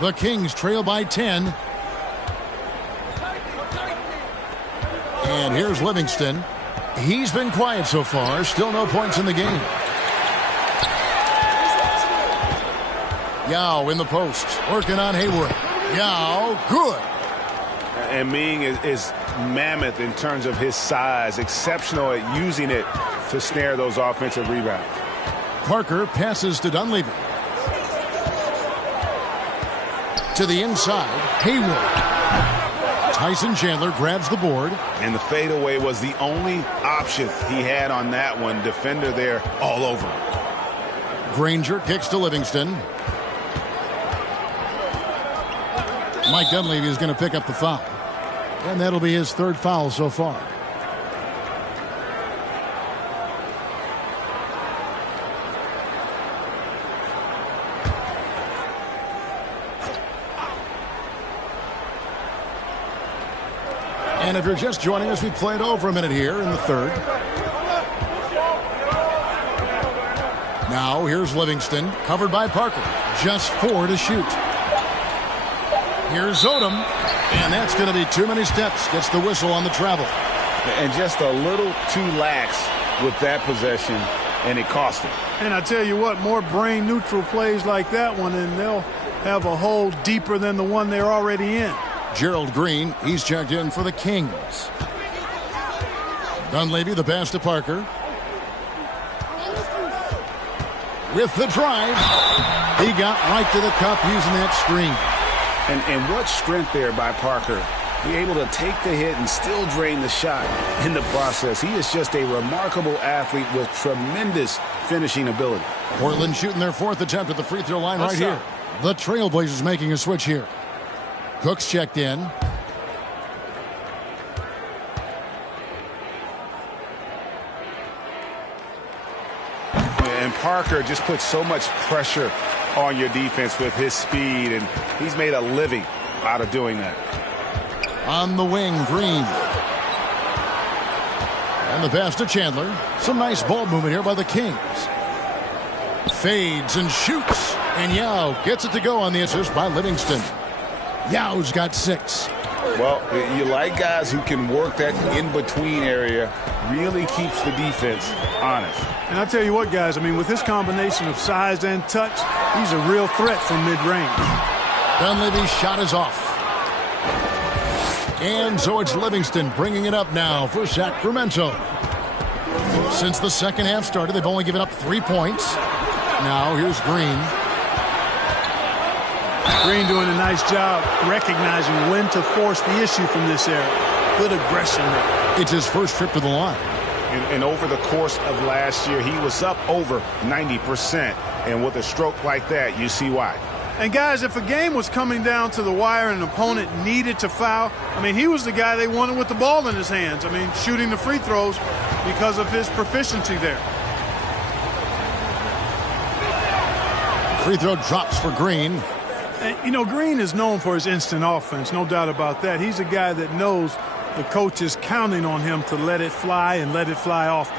The Kings trail by 10. And here's Livingston. He's been quiet so far. Still no points in the game. Yao in the post. Working on Hayward. Yao, good. And Ming is mammoth in terms of his size. Exceptional at using it to snare those offensive rebounds. Parker passes to Dunleavy. To the inside. Hayward. Tyson Chandler grabs the board. And the fadeaway was the only option he had on that one. Defender there all over him. Granger kicks to Livingston. Mike Dunleavy is going to pick up the foul. And that'll be his third foul so far. And if you're just joining us, we played over a minute here in the third. Now here's Livingston, covered by Parker. Just 4 to shoot. Here's Odom, and that's going to be too many steps. Gets the whistle on the travel. And just a little too lax with that possession, and it cost him. And I tell you what, more brain-neutral plays like that one, and they'll have a hole deeper than the one they're already in. Gerald Green, he's checked in for the Kings. Dunleavy, the pass to Parker. With the drive, he got right to the cup using that screen. And what strength there by Parker. Be able to take the hit and still drain the shot in the process. He is just a remarkable athlete with tremendous finishing ability. Portland shooting their 4th attempt at the free throw line right here. The Trailblazers making a switch here. Cook's checked in. And Parker just puts so much pressure on your defense with his speed, and he's made a living out of doing that. On the wing, Green. And the pass to Chandler. Some nice ball movement here by the Kings. Fades and shoots. And Yao gets it to go on the assist by Livingston. Yao's got 6. Well, you like guys who can work that in-between area, really keeps the defense honest. And I tell you what, guys, I mean, with this combination of size and touch, he's a real threat from mid-range. Dunleavy's shot is off. And so it's Livingston bringing it up now for Sacramento. Since the second half started, they've only given up 3 points. Now here's Green. Green doing a nice job recognizing when to force the issue from this area. Good aggression there. It's his first trip to the line. And over the course of last year, he was up over 90%. And with a stroke like that, you see why. And guys, if a game was coming down to the wire and an opponent needed to foul, I mean, he was the guy they wanted with the ball in his hands. I mean, shooting the free throws because of his proficiency there. Free throw drops for Green. And, you know, Green is known for his instant offense, no doubt about that. He's a guy that knows the coach is counting on him to let it fly and let it fly often.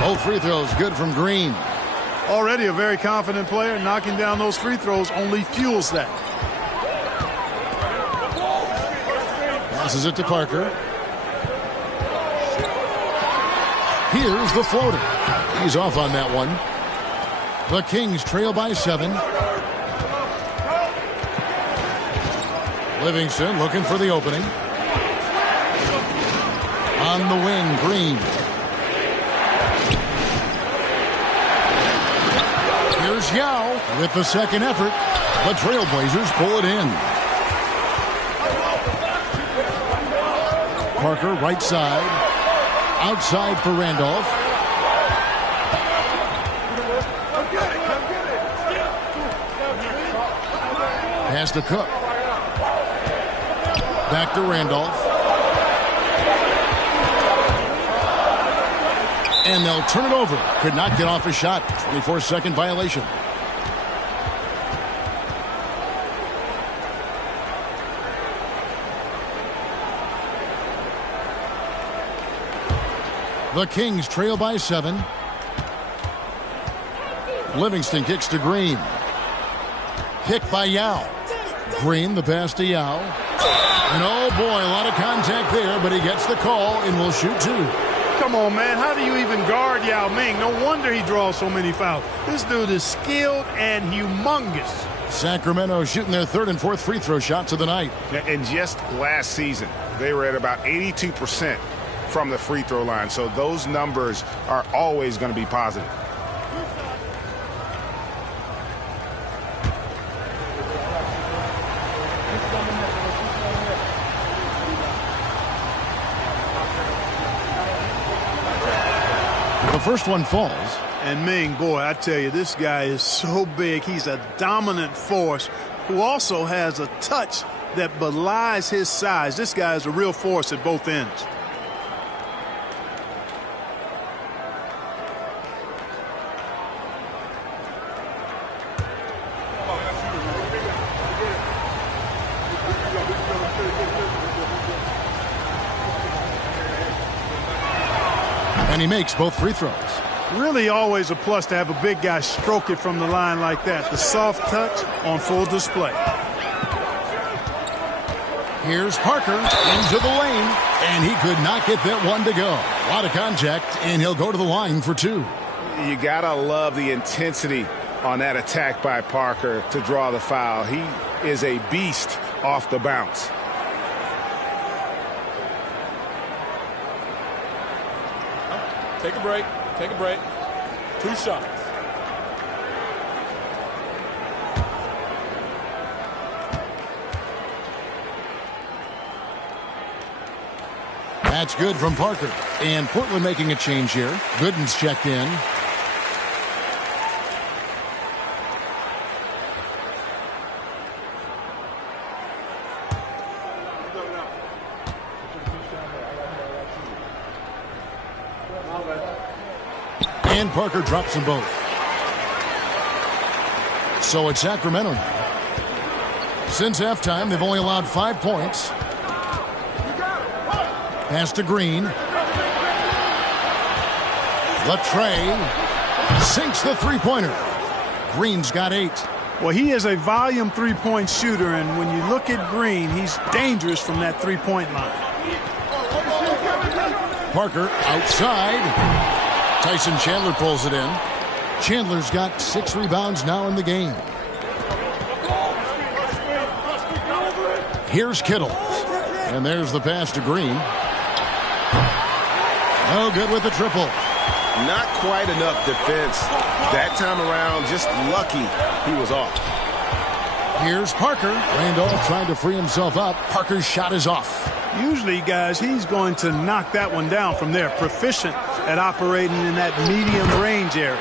Both free throws good from Green. Already a very confident player. Knocking down those free throws only fuels that. Passes it to Parker. Here's the floater. He's off on that one. The Kings trail by 7. Livingston looking for the opening. On the wing, Green. Here's Yao with the second effort. The Trailblazers pull it in. Parker right side. Outside for Randolph. Pass to Cook. Back to Randolph. And they'll turn it over. Could not get off a shot. 24-second violation. The Kings trail by 7. Livingston kicks to Green. Kick by Yao. Green, the pass to Yao. And oh boy, a lot of contact there, but he gets the call and will shoot 2. Come on, man. How do you even guard Yao Ming? No wonder he draws so many fouls. This dude is skilled and humongous. Sacramento shooting their 3rd and 4th free throw shots of the night. And just last season, they were at about 82% from the free throw line. So those numbers are always going to be positive. The first one falls. And Ming, boy, I tell you, this guy is so big. He's a dominant force who also has a touch that belies his size. This guy is a real force at both ends. And he makes both free throws. Really always a plus to have a big guy stroke it from the line like that. The soft touch on full display. Here's Parker into the lane, and he could not get that one to go. A lot of contact, and he'll go to the line for 2. You gotta love the intensity on that attack by Parker to draw the foul. He is a beast off the bounce. Take a break. Take a break. 2 shots. That's good from Parker. And Portland making a change here. Gooden's checked in. And Parker drops them both. So it's Sacramento now. Since halftime, they've only allowed 5 points. Pass to Green. Latrey sinks the three-pointer. Green's got 8. Well, he is a volume three-point shooter, and when you look at Green, he's dangerous from that three-point line. Parker outside. Tyson Chandler pulls it in. Chandler's got 6 rebounds now in the game. Here's Kittle. And there's the pass to Green. No good with the triple. Not quite enough defense. That time around, just lucky he was off. Here's Parker. Randolph trying to free himself up. Parker's shot is off. Usually, guys, he's going to knock that one down from there. Proficient at operating in that medium range area.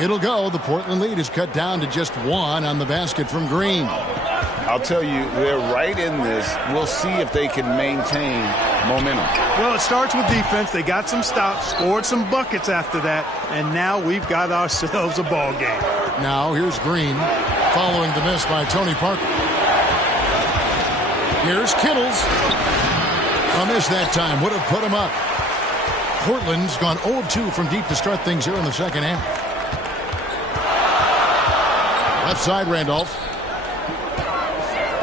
It'll go. The Portland lead is cut down to just 1 on the basket from Green. I'll tell you, they're right in this. We'll see if they can maintain momentum. Well, it starts with defense. They got some stops, scored some buckets after that, and now we've got ourselves a ball game. Now here's Green following the miss by Tony Parker. Here's Kittles. A miss that time would have put him up. Portland's gone 0 of 2 from deep to start things here in the second half. Left side, Randolph.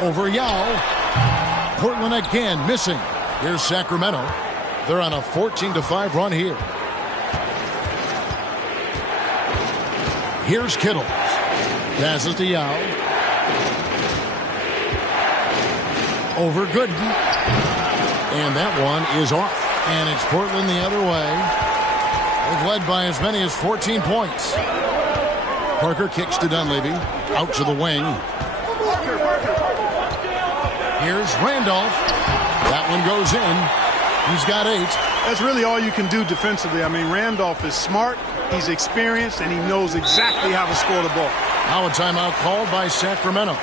Over Yao. Portland again missing. Here's Sacramento. They're on a 14-5 run here. Here's Kittle. Passes to Yao. Over Gooden. And that one is off. And it's Portland the other way. They've led by as many as 14 points. Parker kicks to Dunleavy. Out to the wing. Here's Randolph. That one goes in. He's got 8. That's really all you can do defensively. I mean, Randolph is smart, he's experienced, and he knows exactly how to score the ball. Now a timeout called by Sacramento.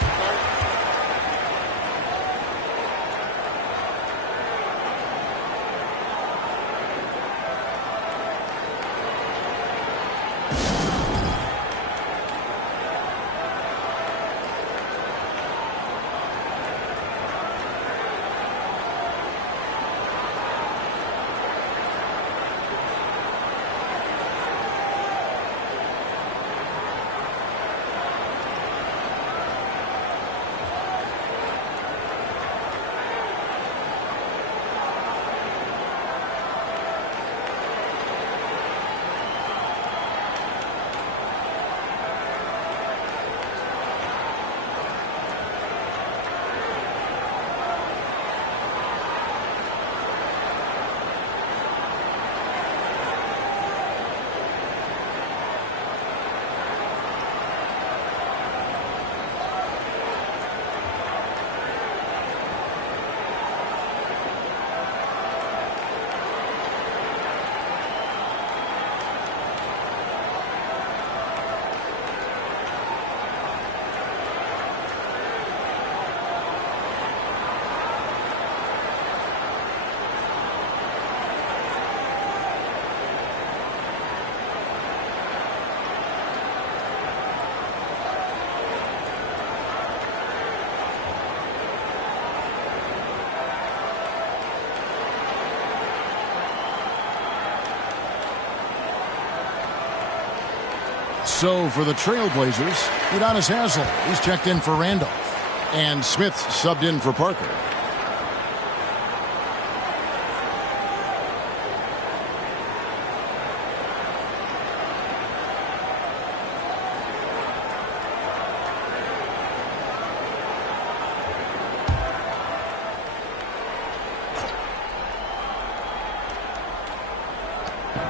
So for the Trailblazers, Udonis Haslem, he's checked in for Randolph. And Smith subbed in for Parker.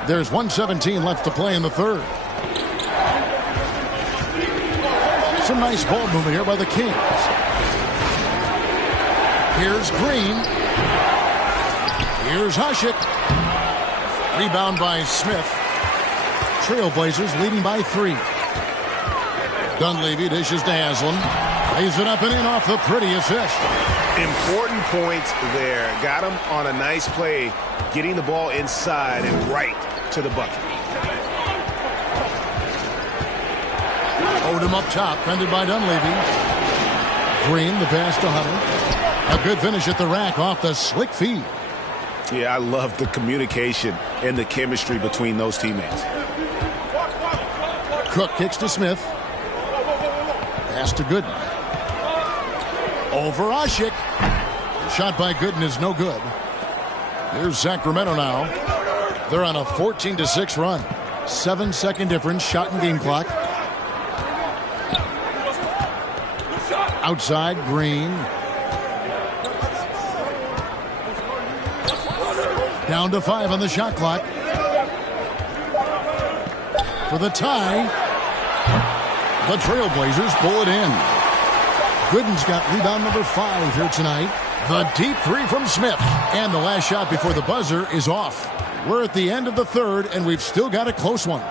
There's 1:17 left to play in the third. Some nice ball movement here by the Kings. Here's Green. Here's Hasek. Rebound by Smith. Trailblazers leading by 3. Dunleavy dishes to Haslem. Lays it up and in off the pretty assist. Important points there. Got him on a nice play, getting the ball inside and right to the bucket. Odom up top, fended by Dunleavy. Green, the pass to Hunter. A good finish at the rack off the slick feed. Yeah, I love the communication and the chemistry between those teammates. Cook kicks to Smith. Pass to Gooden. Over Hasek. The shot by Gooden is no good. Here's Sacramento now. They're on a 14-6 run. 7-second difference, shot and game clock. Outside, Green. Down to 5 on the shot clock. For the tie. The Trailblazers pull it in. Gooden's got rebound number 5 here tonight. The deep 3 from Smith. And the last shot before the buzzer is off. We're at the end of the third, and we've still got a close one.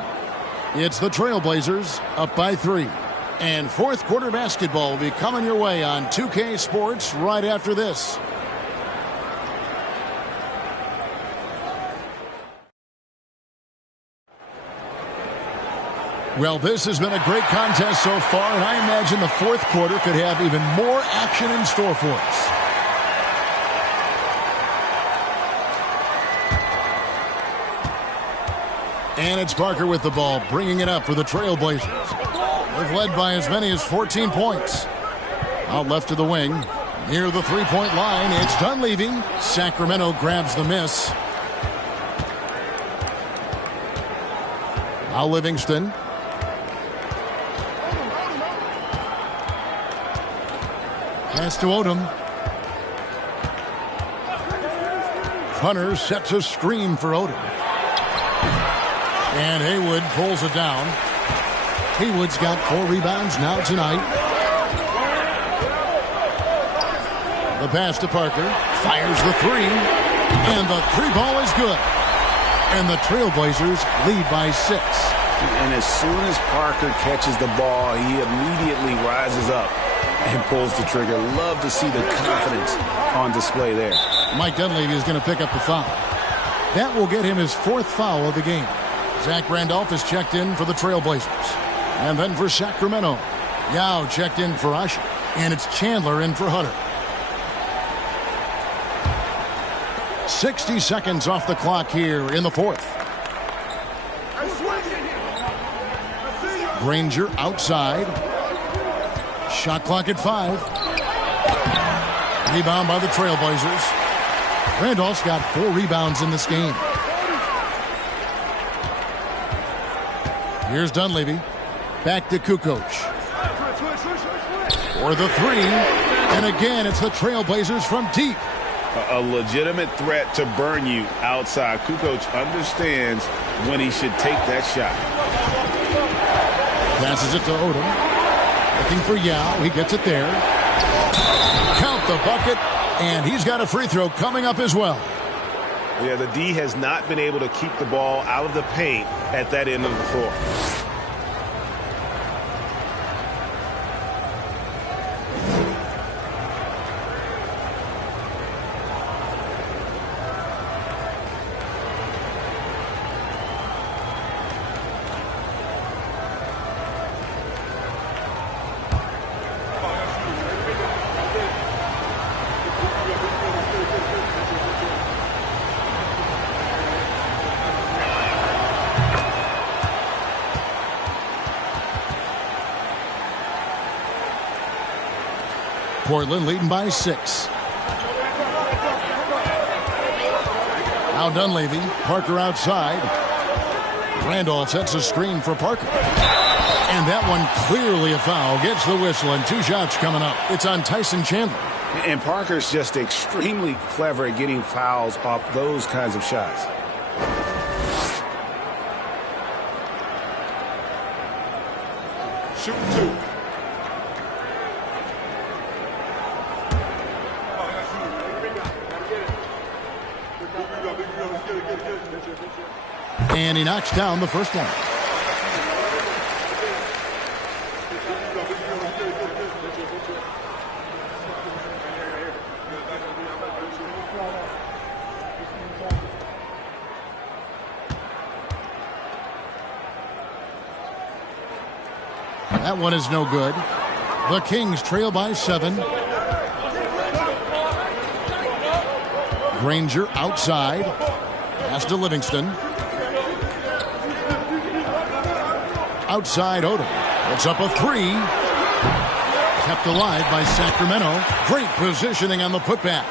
It's the Trailblazers up by 3. And fourth quarter basketball will be coming your way on 2K Sports right after this. Well, this has been a great contest so far, and I imagine the fourth quarter could have even more action in store for us. And it's Parker with the ball, bringing it up for the Trailblazers. They've led by as many as 14 points. Out left to the wing, near the three-point line, it's Dunleavy. Sacramento grabs the miss. Now Livingston. Pass to Odom. Hunter sets a screen for Odom. And Haywood pulls it down. Haywood's got 4 rebounds now tonight. The pass to Parker. Fires the 3. And the 3 ball is good. And the Trailblazers lead by 6. And as soon as Parker catches the ball, he immediately rises up and pulls the trigger. Love to see the confidence on display there. Mike Dunleavy is going to pick up the foul. That will get him his 4th foul of the game. Zach Randolph is checked in for the Trailblazers. And then for Sacramento, Yao checked in for Hasek. And it's Chandler in for Hunter. 60 seconds off the clock here in the fourth. Granger outside. Shot clock at 5. Rebound by the Trailblazers. Randolph's got 4 rebounds in this game. Here's Dunleavy. Back to Kukoc. For the 3. And again, it's the Trailblazers from deep. A legitimate threat to burn you outside. Kukoc understands when he should take that shot. Passes it to Odom. Looking for Yao. He gets it there. Count the bucket. And he's got a free throw coming up as well. Yeah, the D has not been able to keep the ball out of the paint at that end of the floor. Portland leading by 6. Now Dunleavy. Parker outside. Randolph sets a screen for Parker. And that one clearly a foul. Gets the whistle, and 2 shots coming up. It's on Tyson Chandler. And Parker's just extremely clever at getting fouls off those kinds of shots. Shoot 2. And he knocks down the first one. That one is no good. The Kings trail by 7. Granger outside. Pass to Livingston. Outside Odom. It's up a 3. Kept alive by Sacramento. Great positioning on the putback.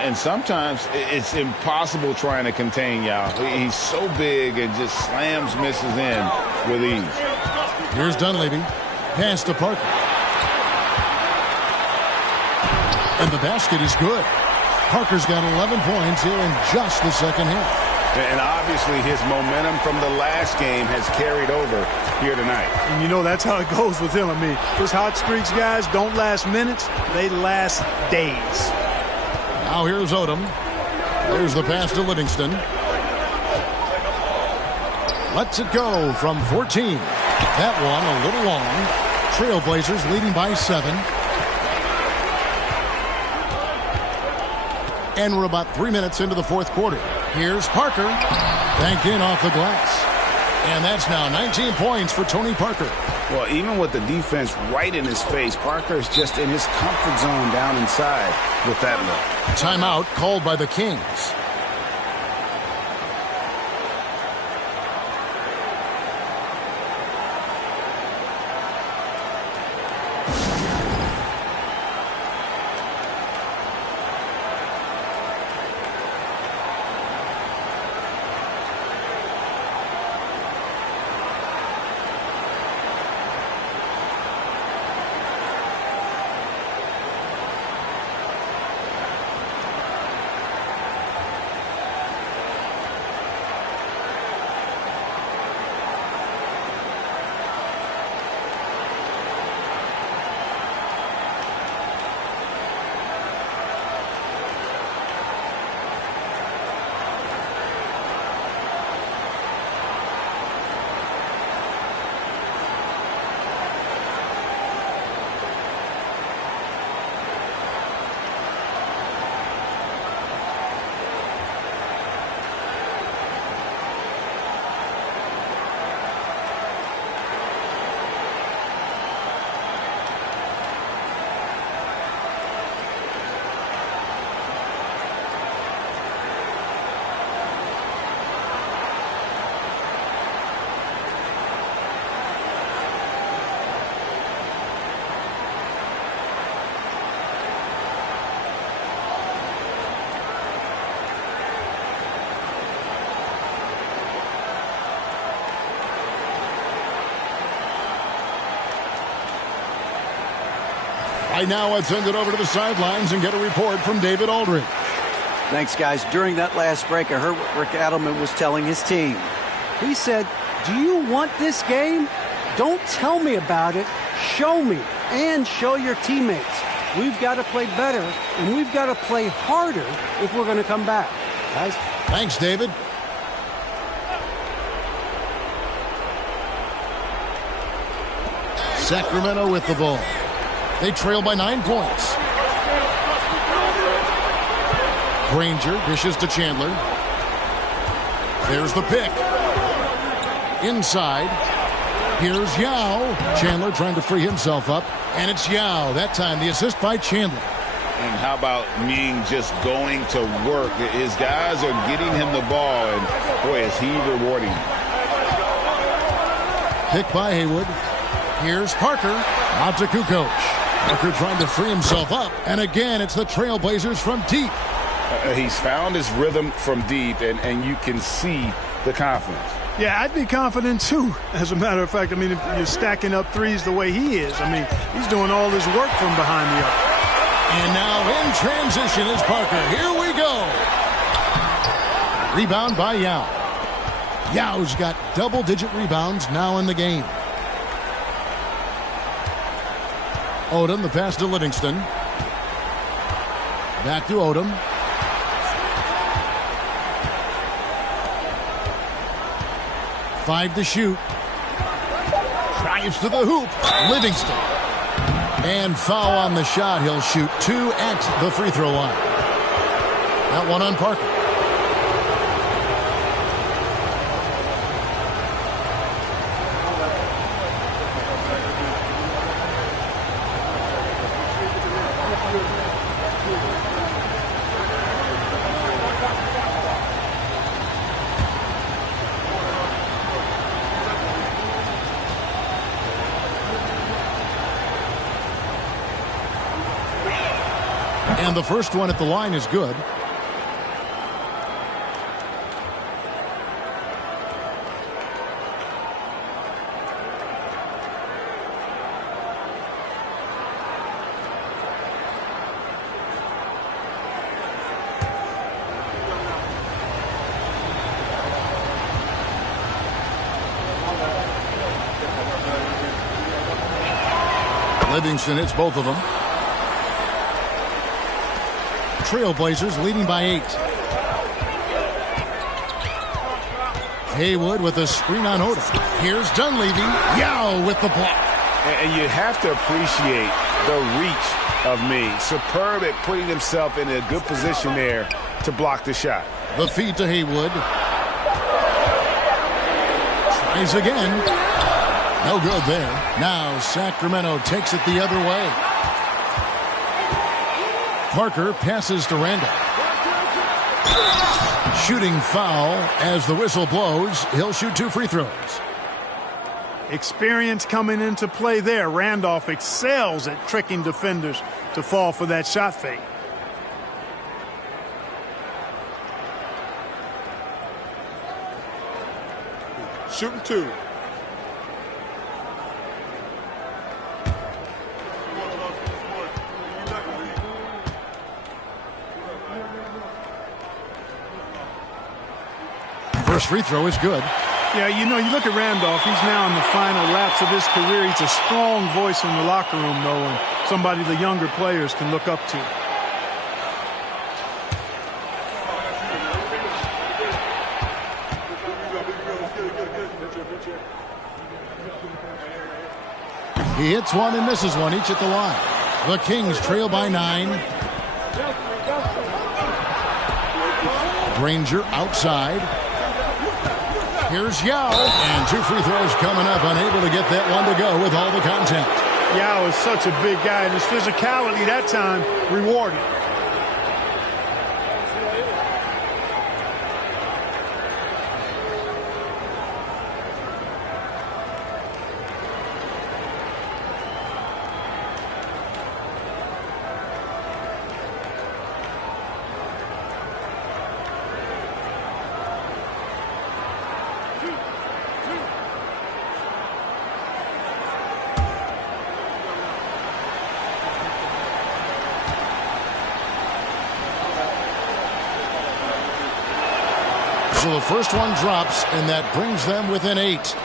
And sometimes it's impossible trying to contain Yao. He's so big and just slams misses in with ease. Here's Dunleavy. Pass to Parker. And the basket is good. Parker's got 11 points here in just the second half. And obviously his momentum from the last game has carried over here tonight. And you know that's how it goes with him. I mean, his hot streaks, guys, don't last minutes. They last days. Now here's Odom. There's the pass to Livingston. Lets it go from 14. That one a little long. Trailblazers leading by 7. And we're about 3 minutes into the fourth quarter. Here's Parker. Banked in off the glass. And that's now 19 points for Tony Parker. Well, even with the defense right in his face, Parker's just in his comfort zone down inside with that look. Timeout called by the Kings. Right now, let's send it over to the sidelines and get a report from David Aldridge. Thanks, guys. During that last break, I heard what Rick Adelman was telling his team. He said, do you want this game? Don't tell me about it. Show me and show your teammates. We've got to play better, and we've got to play harder if we're going to come back. Guys? Thanks, David. Sacramento with the ball. They trail by 9 points. Granger dishes to Chandler. There's the pick. Inside. Here's Yao. Chandler trying to free himself up. And it's Yao. That time the assist by Chandler. And how about Ming just going to work? His guys are getting him the ball, and boy, is he rewarding. Pick by Haywood. Here's Parker. Out to Kukoc. Parker trying to free himself up. And again, it's the Trailblazers from deep. He's found his rhythm from deep, and you can see the confidence. Yeah, I'd be confident too, as a matter of fact. I mean, if you're stacking up threes the way he is, I mean, he's doing all this work from behind the arc. And now in transition is Parker. Here we go. Rebound by Yao. Yao's got double-digit rebounds now in the game. Odom, the pass to Livingston. Back to Odom. Five to shoot. Drives to the hoop. Livingston. And foul on the shot. He'll shoot 2 at the free throw line. That one on Parker. And the first one at the line is good. Livingston hits both of them. Trailblazers leading by 8. Haywood with a screen on Odom. Here's Dunleavy. Yao with the block. And you have to appreciate the reach of me. Superb at putting himself in a good position there to block the shot. The feed to Haywood. Tries again. No good there. Now Sacramento takes it the other way. Parker passes to Randolph. Shooting foul as the whistle blows. He'll shoot 2 free throws. Experience coming into play there. Randolph excels at tricking defenders to fall for that shot fake. Shooting 2. First free throw is good. Yeah, you know, you look at Randolph, he's now in the final laps of his career. He's a strong voice in the locker room, though, and somebody the younger players can look up to. He hits one and misses one, each at the line. The Kings trail by 9. Granger outside. Here's Yao, and 2 free throws coming up, unable to get that one to go with all the contact. Yao is such a big guy, and his physicality that time rewarded. So the first one drops, and that brings them within 8.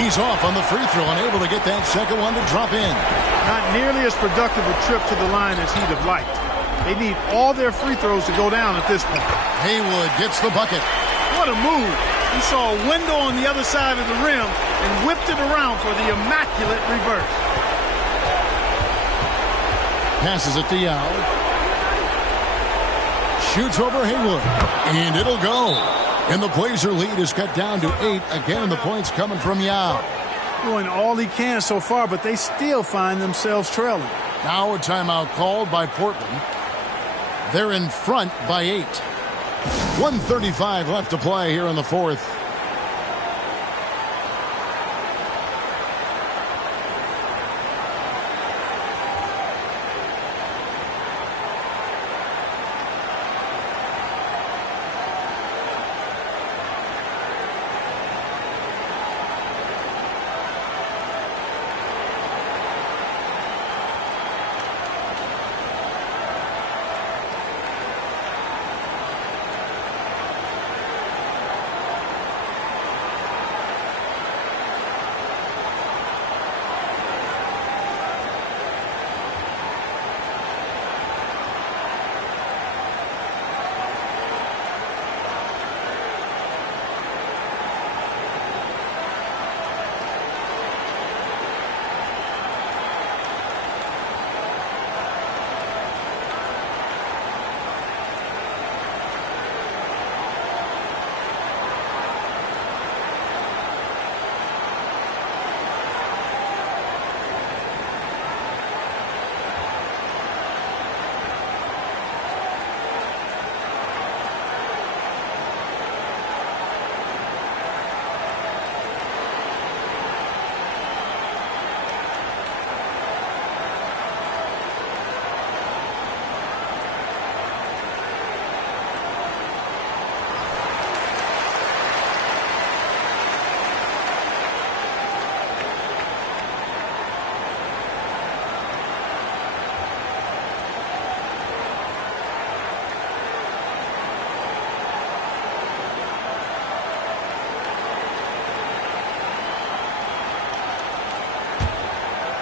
He's off on the free throw, unable to get that second one to drop in. Not nearly as productive a trip to the line as he'd have liked. They need all their free throws to go down at this point. Haywood gets the bucket. What a move. He saw a window on the other side of the rim and whipped it around for the immaculate reverse. Passes it to Yao. shoots over Haywood. And it'll go. And the Blazer lead is cut down to 8. Again, the points coming from Yao. Doing all he can so far, but they still find themselves trailing. Now a timeout called by Portland. They're in front by 8. 1:35 left to play here in the fourth.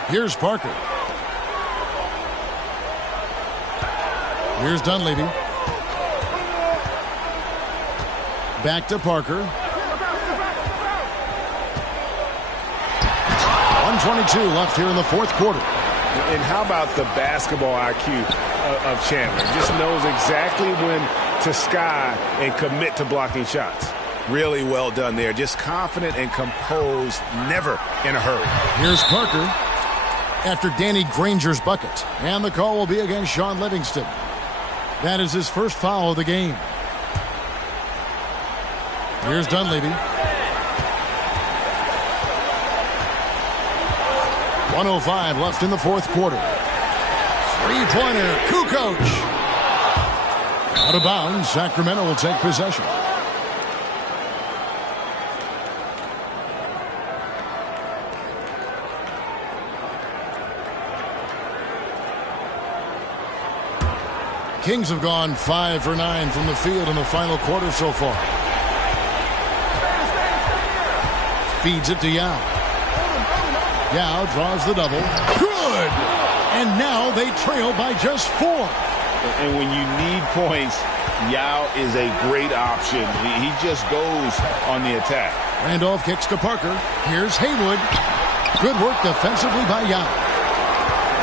Here's Parker. Here's Dunleavy. Back to Parker. 1:22 left here in the fourth quarter. And how about the basketball IQ of Chandler? Just knows exactly when to sky and commit to blocking shots. Really well done there. Just confident and composed, never in a hurry. Here's Parker after Danny Granger's bucket. And the call will be against Shaun Livingston. That is his first foul of the game. Here's Dunleavy. 1:05 left in the fourth quarter. Three-pointer, Kukoc. Out of bounds, Sacramento will take possession. Kings have gone 5 for 9 from the field in the final quarter so far. Feeds it to Yao. Yao draws the double. Good! And now they trail by just 4. And when you need points, Yao is a great option. He just goes on the attack. Randolph kicks to Parker. Here's Haywood. Good work defensively by Yao.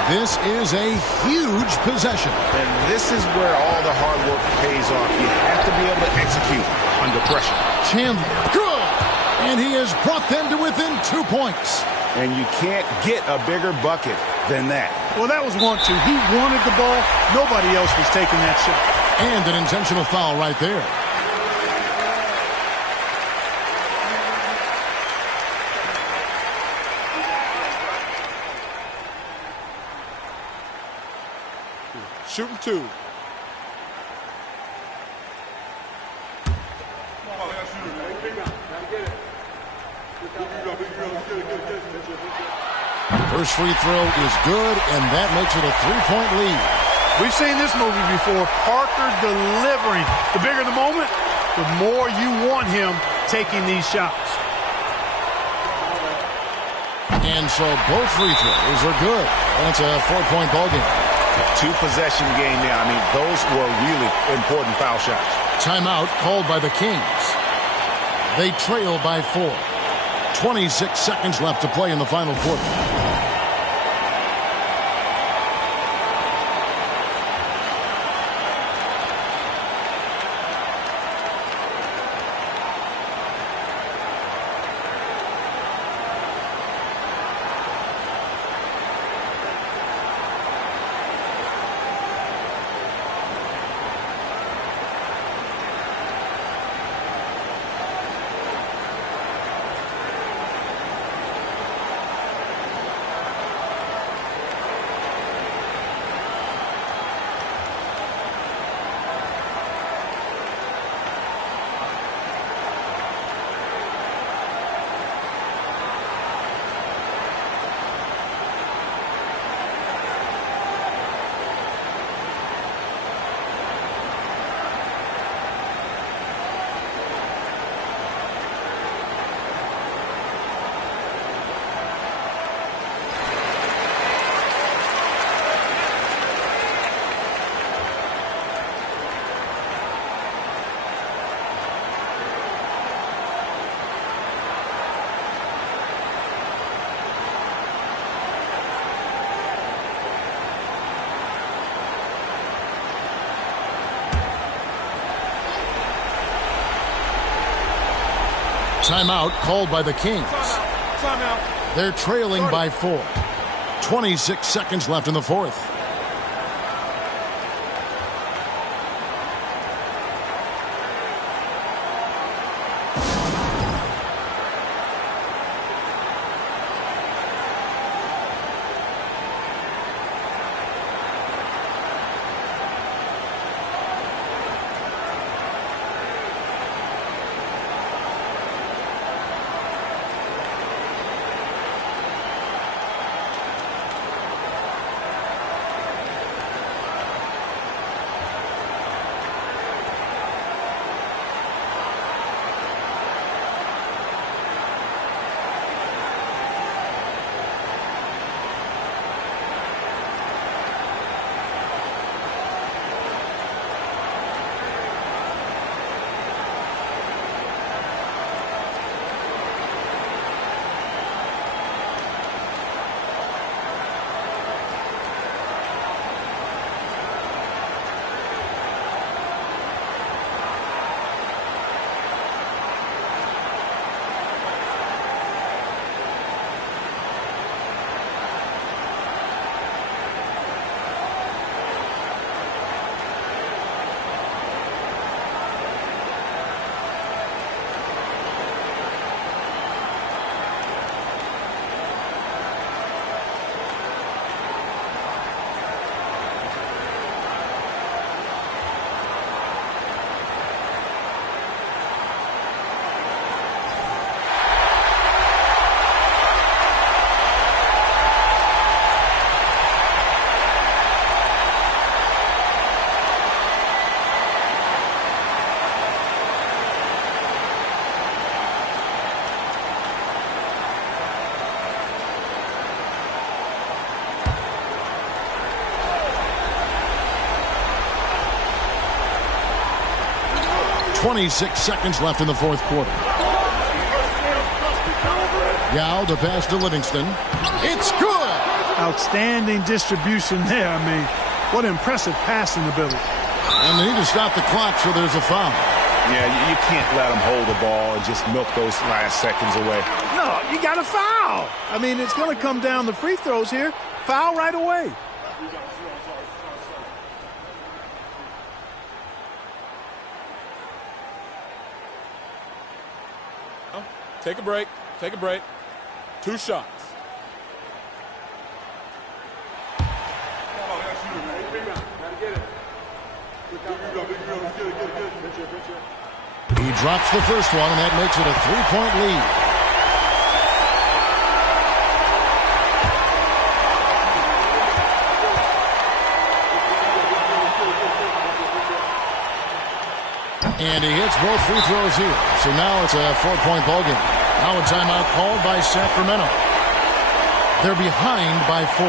This is a huge possession. And this is where all the hard work pays off. You have to be able to execute under pressure. Chandler. Good! And he has brought them to within 2 points. And you can't get a bigger bucket than that. Well, that was 1-2. He wanted the ball. Nobody else was taking that shot. And an intentional foul right there. Shooting 2. First free throw is good, and that makes it a 3-point lead. We've seen this movie before. Parker delivering. The bigger the moment, the more you want him taking these shots. And so both free throws are good. That's a 4-point ball game. 2-possession game now. I mean, those were really important foul shots. Timeout called by the Kings. They trail by 4. 26 seconds left to play in the final quarter. Timeout called by the Kings. Timeout. They're trailing by 4. 26 seconds left in the fourth. .26 seconds left in the fourth quarter. Yao to pass to Livingston. It's good! Outstanding distribution there. I mean, what impressive passing ability. And they need to stop the clock, so there's a foul. Yeah, you can't let them hold the ball and just milk those last seconds away. No, you got to foul. I mean, it's going to come down to free throws here. Foul right away. Take a break. Take a break. 2 shots. He drops the first one, and that makes it a 3-point lead. And he hits both free throws here. So now it's a 4-point ball game. Now a timeout called by Sacramento. They're behind by 4.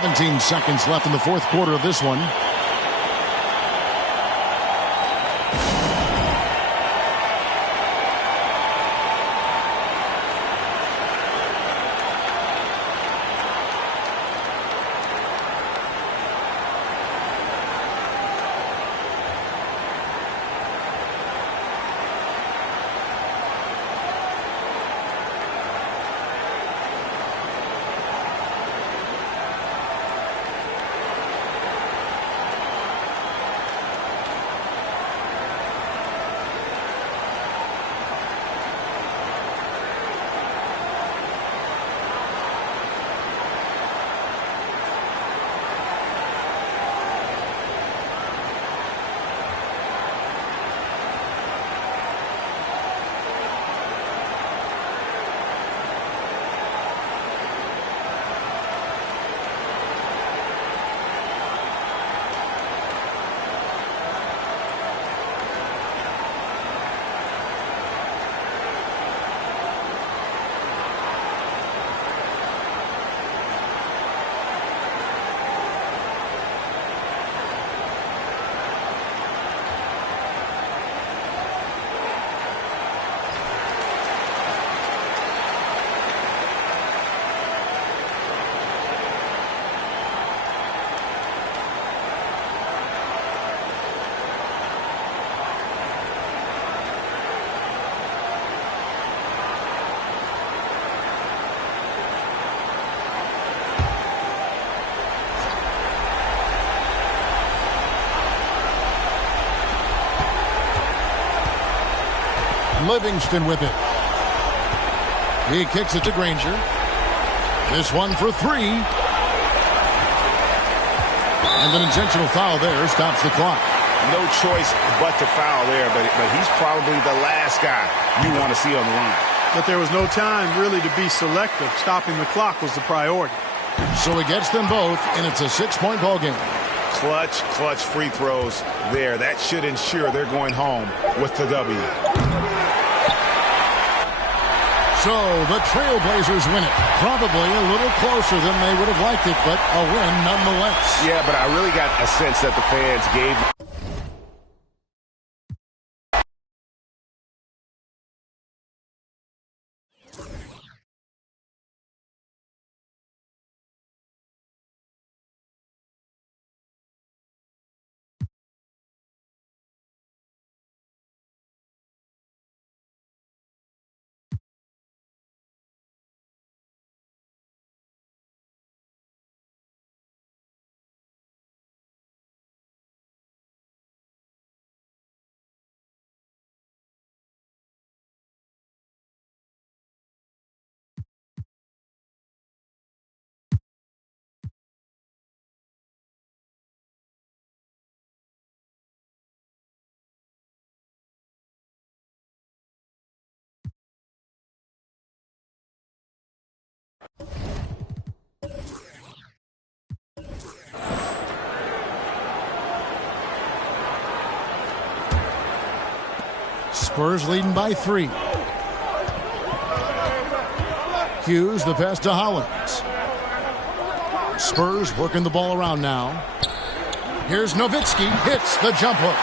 17 seconds left in the fourth quarter of this one. Livingston with it. He kicks it to Granger. This one for three. And an intentional foul there stops the clock. No choice but to foul there, but he's probably the last guy you want to see on the line. But there was no time really to be selective. Stopping the clock was the priority. So he gets them both, and it's a 6-point ball game. Clutch free throws there. That should ensure they're going home with the W. So the Trailblazers win it. Probably a little closer than they would have liked it, but a win nonetheless. Yeah, but I really got a sense that the fans gave... Spurs leading by 3. Hughes the pass to Hollins. Spurs working the ball around now. Here's Nowitzki. Hits the jump hook.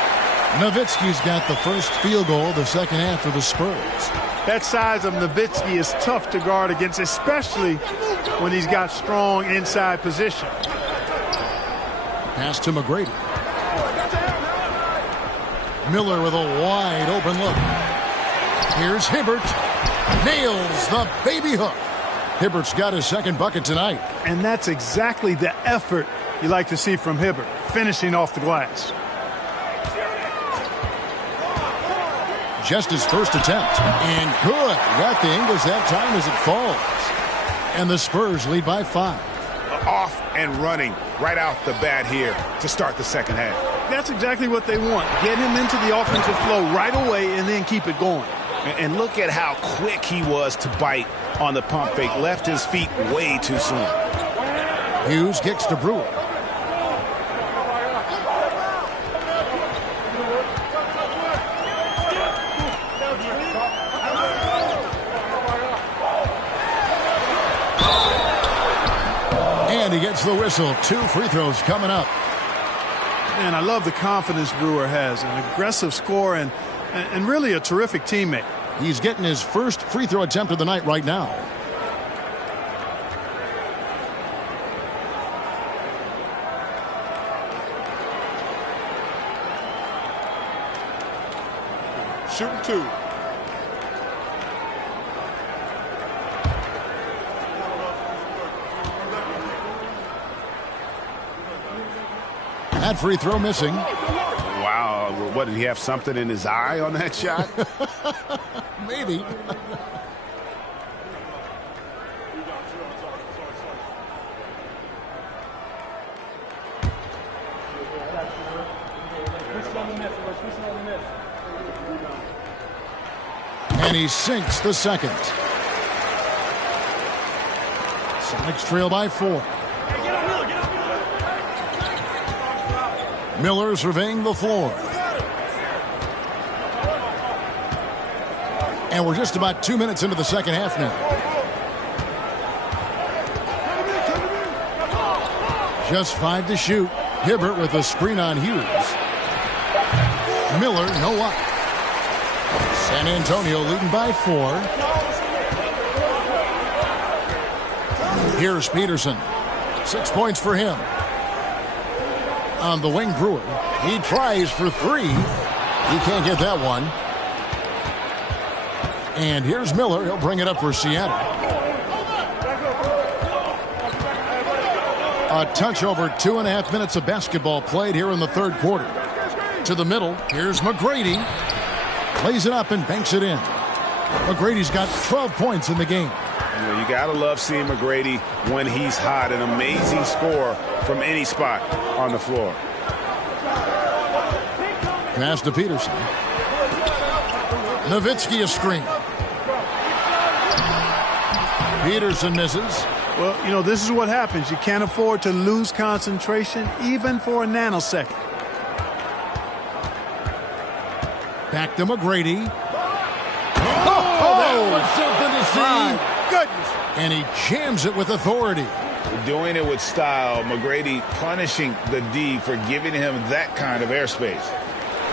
Nowitzki's got the first field goal of the second half for the Spurs. That size of Nowitzki is tough to guard against, especially when he's got strong inside position. Pass to McGrady. Miller with a wide open look. Here's Hibbert. Nails the baby hook. Hibbert's got his second bucket tonight. And that's exactly the effort you like to see from Hibbert, finishing off the glass. Just his first attempt. And good. Got the English that time as it falls. And the Spurs lead by 5. Off and running right out the bat here to start the second half. That's exactly what they want. Get him into the offensive flow right away and then keep it going. And look at how quick he was to bite on the pump fake. Left his feet way too soon. Hughes kicks to Brewer. And he gets the whistle. 2 free throws coming up. Man, I love the confidence Brewer has. An aggressive scorer and really a terrific teammate. He's getting his first free throw attempt of the night right now. Shooting 2. That free throw missing. Wow. What, did he have something in his eye on that shot? Maybe. And he sinks the second. Sonics trail by 4. Miller surveying the floor. And we're just about 2 minutes into the second half now. Just 5 to shoot. Hibbert with a screen on Hughes. Miller, no up. San Antonio leading by 4. Here's Peterson. 6 points for him. On the wing, Brewer. He tries for 3. He can't get that one. And here's Miller. He'll bring it up for Seattle. A touch over 2.5 minutes of basketball played here in the third quarter. To the middle. Here's McGrady. Plays it up and banks it in. McGrady's got 12 points in the game. You got to love seeing McGrady when he's hot. An amazing score from any spot on the floor. Pass to Peterson. Nowitzki a screen. Peterson misses. Well, you know, this is what happens. You can't afford to lose concentration even for a nanosecond. Back to McGrady. Oh, that was something to see. My goodness. And he jams it with authority. Doing it with style. McGrady punishing the D for giving him that kind of airspace.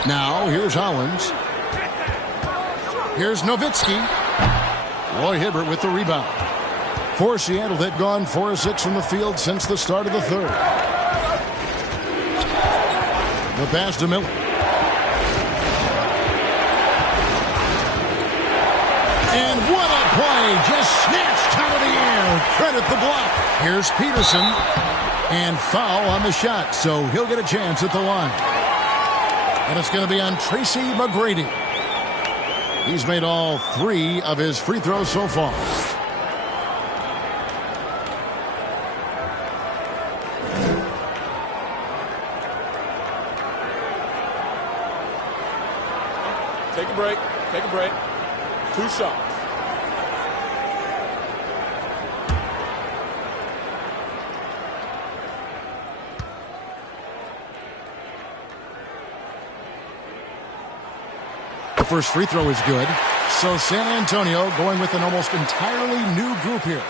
Now, here's Hollins. Here's Nowitzki. Roy Hibbert with the rebound. For Seattle, they've gone 4 of 6 from the field since the start of the third. The pass to Miller. And what a play! Just snatched out of the air. Credit the block. Here's Peterson. And foul on the shot, so he'll get a chance at the line. And it's going to be on Tracy McGrady. He's made all 3 of his free throws so far. Take a break. Take a break. 2 shots. The first free throw is good. So San Antonio going with an almost entirely new group here.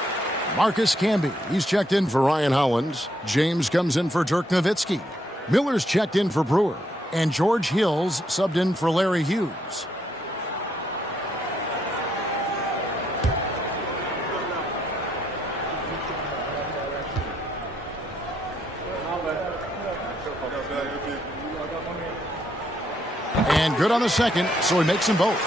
Marcus Camby, he's checked in for Ryan Hollins. James comes in for Dirk Nowitzki. Miller's checked in for Brewer. And George Hills subbed in for Larry Hughes. And good on the second, so he makes them both.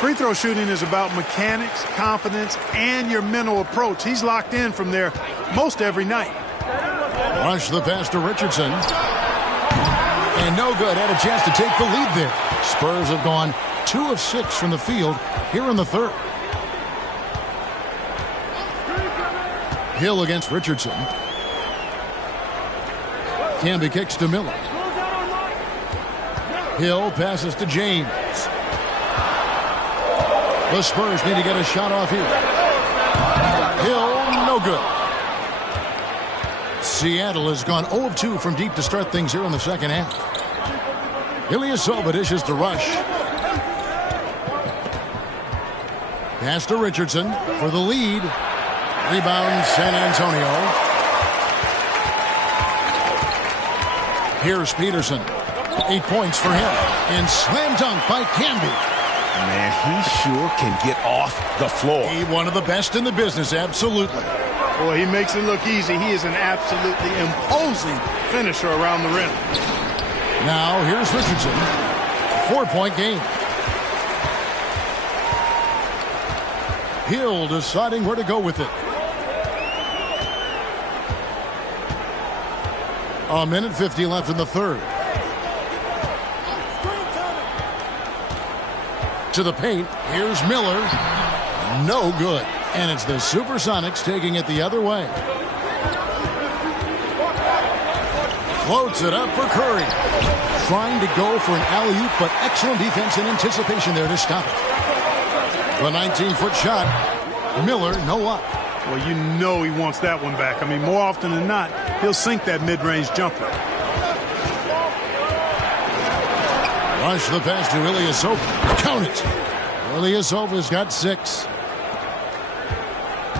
Free throw shooting is about mechanics, confidence, and your mental approach. He's locked in from there most every night. Rush the pass to Richardson. And no good. Had a chance to take the lead there. Spurs have gone 2 of 6 from the field here in the third. Hill against Richardson. Camby kicks to Miller. Hill passes to James. The Spurs need to get a shot off here. Hill, no good. Seattle has gone 0 of 2 from deep to start things here in the second half. Ilyasova dishes to Rush. Pass to Richardson for the lead. Rebound San Antonio. Here's Peterson. 8 points for him. And slam dunk by Camby. Man, he sure can get off the floor. He one of the best in the business, absolutely. Boy, he makes it look easy. He is an absolutely imposing finisher around the rim. Now, here's Richardson. 4-point game. Hill deciding where to go with it. A minute 50 left in the third. To the paint. Here's Miller. No good. And it's the Supersonics taking it the other way. Floats it up for Curry. Trying to go for an alley-oop, but excellent defense and anticipation there to stop it. The 19-foot shot. Miller, no luck. Well, you know he wants that one back. I mean, more often than not, he'll sink that mid-range jumper. Rush the pass to Ilyasova. Count it. Ilyasova's got 6.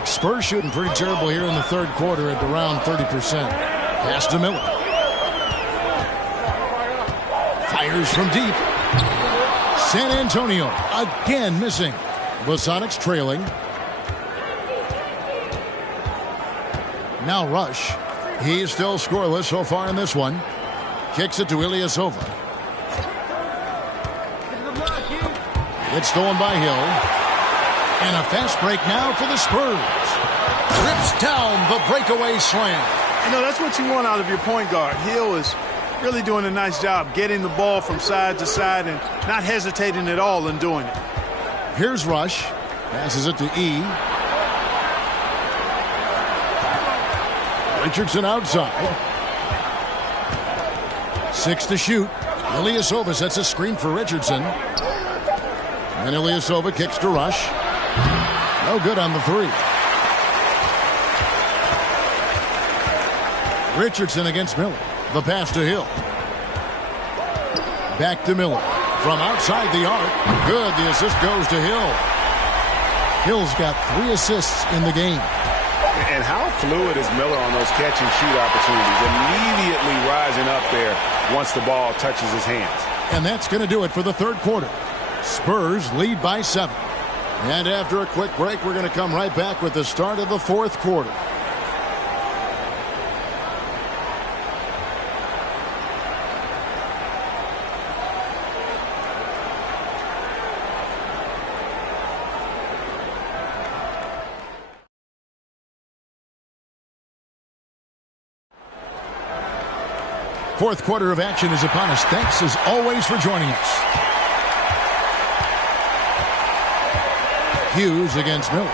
Spurs shooting pretty terrible here in the third quarter at around 30%. Pass to Miller. Fires from deep. San Antonio again missing. The Sonics trailing. Now Rush. He's still scoreless so far in this one. Kicks it to Ilyasova. It's stolen by Hill. And a fast break now for the Spurs. Rips down the breakaway slam. You know, that's what you want out of your point guard. Hill is really doing a nice job getting the ball from side to side and not hesitating at all in doing it. Here's Rush. Passes it to E. Richardson outside. 6 to shoot. Ilyasova sets a screen for Richardson. And Ilyasova kicks to Rush. No good on the 3. Richardson against Miller. The pass to Hill. Back to Miller. From outside the arc. Good. The assist goes to Hill. Hill's got 3 assists in the game. And how fluid is Miller on those catch and shoot opportunities? Immediately rising up there once the ball touches his hands. And that's going to do it for the third quarter. Spurs lead by 7. And after a quick break, we're going to come right back with the start of the fourth quarter. Fourth quarter of action is upon us. Thanks as always for joining us. Hughes against Miller.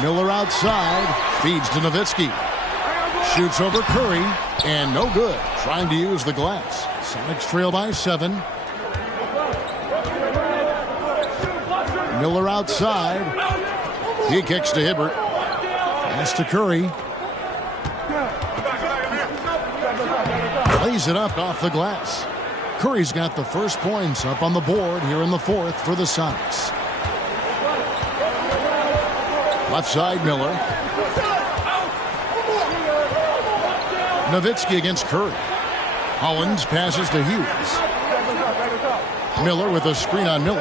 Miller outside. Feeds to Nowitzki. Shoots over Curry. And no good. Trying to use the glass. Sonics trail by 7. Miller outside. He kicks to Hibbert. Pass to Curry. Lays it up off the glass. Curry's got the first points up on the board here in the fourth for the Sonics. Left side, Miller. Nowitzki against Curry. Hollins passes to Hughes. Miller with a screen on Miller.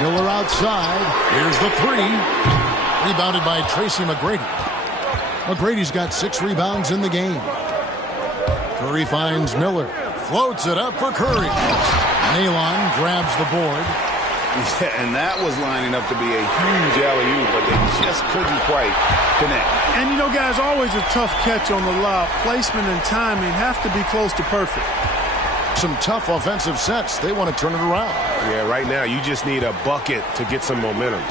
Miller outside. Here's the 3. Rebounded by Tracy McGrady. McGrady's got 6 rebounds in the game. Curry finds Miller. Floats it up for Curry. Nalon grabs the board. Yeah, and that was lining up to be a huge alley-oop, but they just couldn't quite connect. And, you know, guys, always a tough catch on the lob. Placement and timing have to be close to perfect. Some tough offensive sets. They want to turn it around. Yeah, right now you just need a bucket to get some momentum.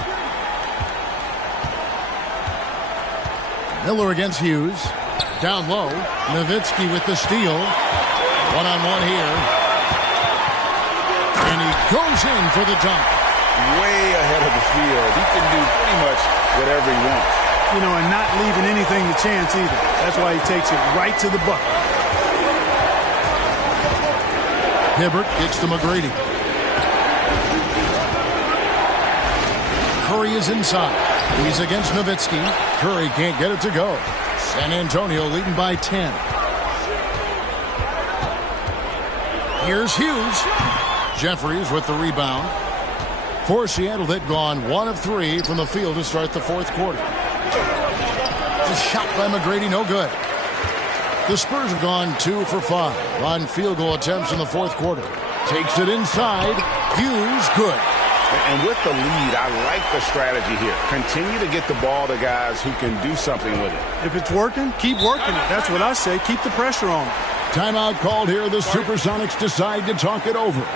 Miller against Hughes. Down low. Nowitzki with the steal. One-on-one here. And he goes in for the dunk. Way ahead of the field. He can do pretty much whatever he wants. You know, and not leaving anything to chance either. That's why he takes it right to the bucket. Hibbert kicks to McGrady. Curry is inside. He's against Nowitzki. Curry can't get it to go. San Antonio leading by 10. Here's Hughes. Jeffries with the rebound. For Seattle, they've gone 1 of 3 from the field to start the fourth quarter. The shot by McGrady, no good. The Spurs have gone 2 for 5 on field goal attempts in the fourth quarter. Takes it inside. Hughes, good. And with the lead, I like the strategy here. Continue to get the ball to guys who can do something with it. If it's working, keep working it. That's what I say. Keep the pressure on. Timeout called here. The Supersonics decide to talk it over.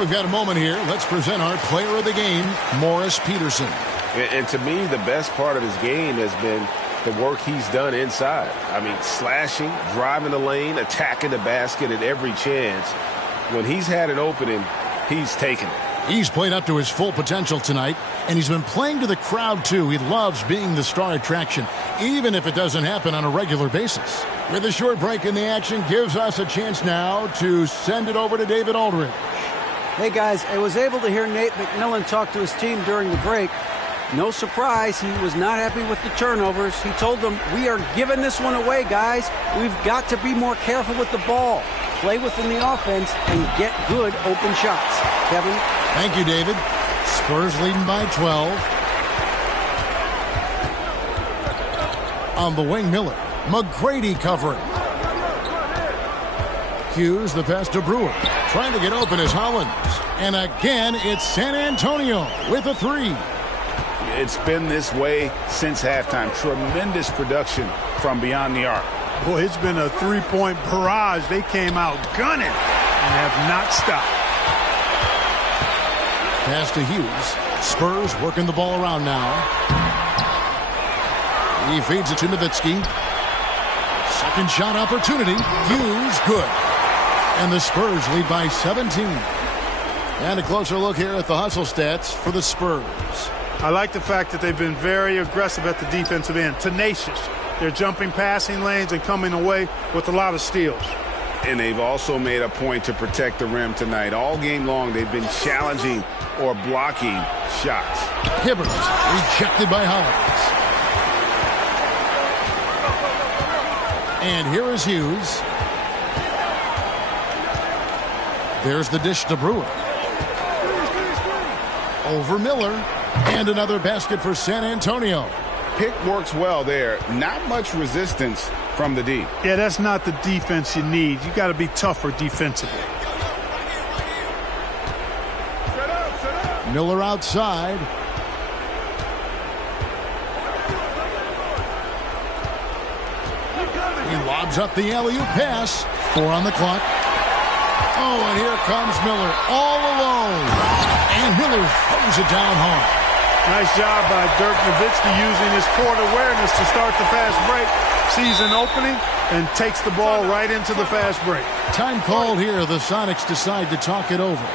Well, we've got a moment here. Let's present our player of the game, Morris Peterson. And to me, the best part of his game has been the work he's done inside. I mean, slashing, driving the lane, attacking the basket at every chance. When he's had an opening, he's taken it. He's played up to his full potential tonight, and he's been playing to the crowd, too. He loves being the star attraction, even if it doesn't happen on a regular basis. With a short break in the action, gives us a chance now to send it over to David Aldridge. Hey, guys, I was able to hear Nate McMillan talk to his team during the break. No surprise, he was not happy with the turnovers. He told them, we are giving this one away, guys. We've got to be more careful with the ball, play within the offense, and get good open shots. Kevin? Thank you, David. Spurs leading by 12. On the wing, Miller. McGrady covering. Hughes, the pass to Brewer. Trying to get open is Hollins. And again, it's San Antonio with a three. It's been this way since halftime. Tremendous production from beyond the arc. Boy, it's been a three-point barrage. They came out gunning and have not stopped. Pass to Hughes. Spurs working the ball around now. He feeds it to Nowitzki. Second shot opportunity. Hughes, good. And the Spurs lead by 17. And a closer look here at the hustle stats for the Spurs. I like the fact that they've been very aggressive at the defensive end, tenacious. They're jumping passing lanes and coming away with a lot of steals. And they've also made a point to protect the rim tonight. All game long, they've been challenging or blocking shots. Hibbert rejected by Hollins. And here is Hughes. There's the dish to Brewer. Over Miller. And another basket for San Antonio. Pick works well there. Not much resistance from the D. Yeah, that's not the defense you need. You got to be tougher defensively. Miller outside. He lobs up the alley-oop pass. 4 on the clock. Oh, and here comes Miller all alone. And Miller throws it down hard. Nice job by Dirk Nowitzki using his court awareness to start the fast break. Sees an opening and takes the ball right into the fast break. Time called here. The Sonics decide to talk it over.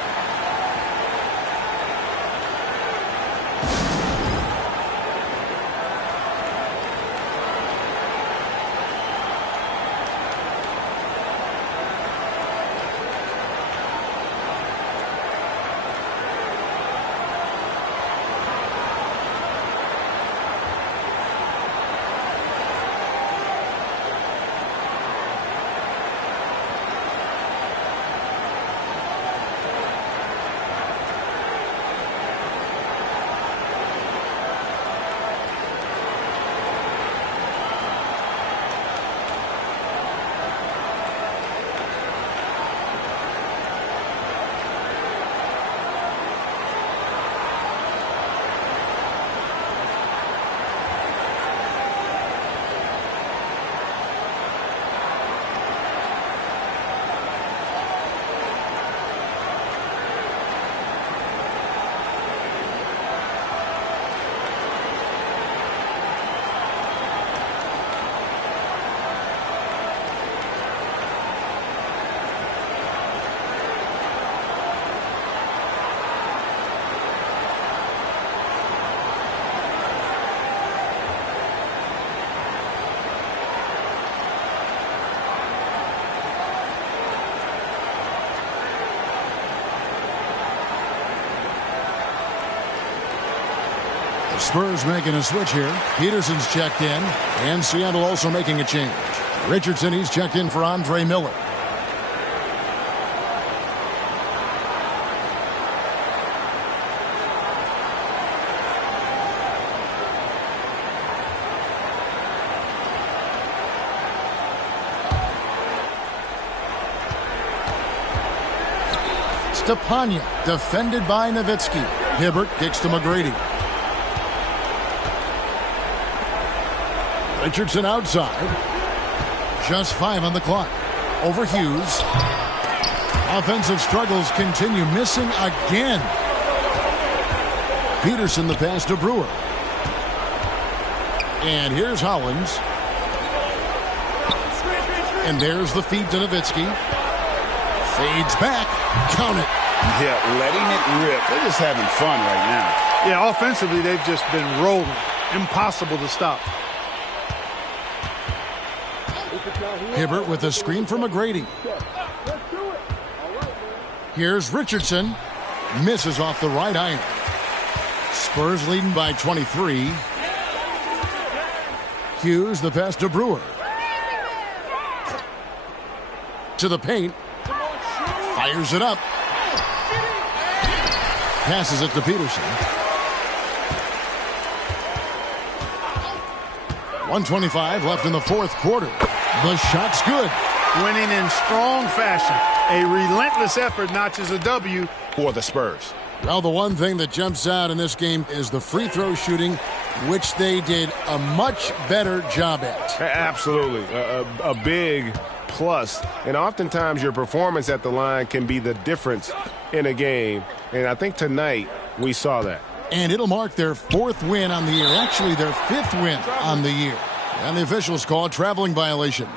Spurs making a switch here. Peterson's checked in. And Seattle also making a change. Richardson, he's checked in for Andre Miller. Stepanya, defended by Nowitzki. Hibbert kicks to McGrady. Richardson outside. Just 5 on the clock. Over Hughes. Offensive struggles continue, missing again. Peterson the pass to Brewer. And here's Hollins. And there's the feed to Nowitzki. Fades back. Count it. Yeah, letting it rip. They're just having fun right now. Yeah, offensively, they've just been rolling. Impossible to stop. Hibbert with a screen for McGrady. Here's Richardson. Misses off the right iron. Spurs leading by 23. Hughes the pass to Brewer. To the paint. Fires it up. Passes it to Peterson. 1:25 left in the fourth quarter. The shot's good. Winning in strong fashion. A relentless effort notches a W For the Spurs. Well, the one thing that jumps out in this game is the free throw shooting, which they did a much better job at. Absolutely. A big plus. And oftentimes your performance at the line can be the difference in a game. And I think tonight we saw that. And it'll mark their fourth win on the year. Actually, their fifth win on the year. And the officials call a traveling violation.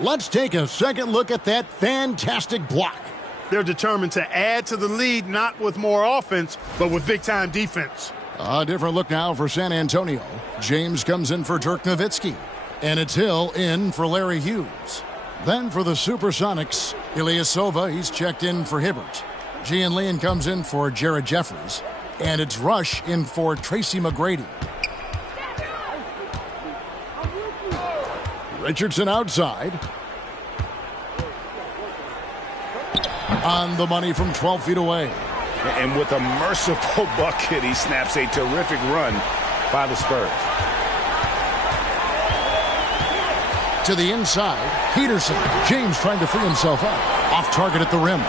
Let's take a second look at that fantastic block. They're determined to add to the lead, not with more offense, but with big-time defense. A different look now for San Antonio. James comes in for Dirk Nowitzki. And it's Hill in for Larry Hughes. Then for the Supersonics, Ilyasova, he's checked in for Hibbert. Gian Leon comes in for Jared Jeffries. And it's Rush in for Tracy McGrady. Richardson outside. On the money from 12 feet away. And with a merciful bucket, he snaps a terrific run by the Spurs. To the inside, Peterson. James trying to free himself up. Off target at the rim.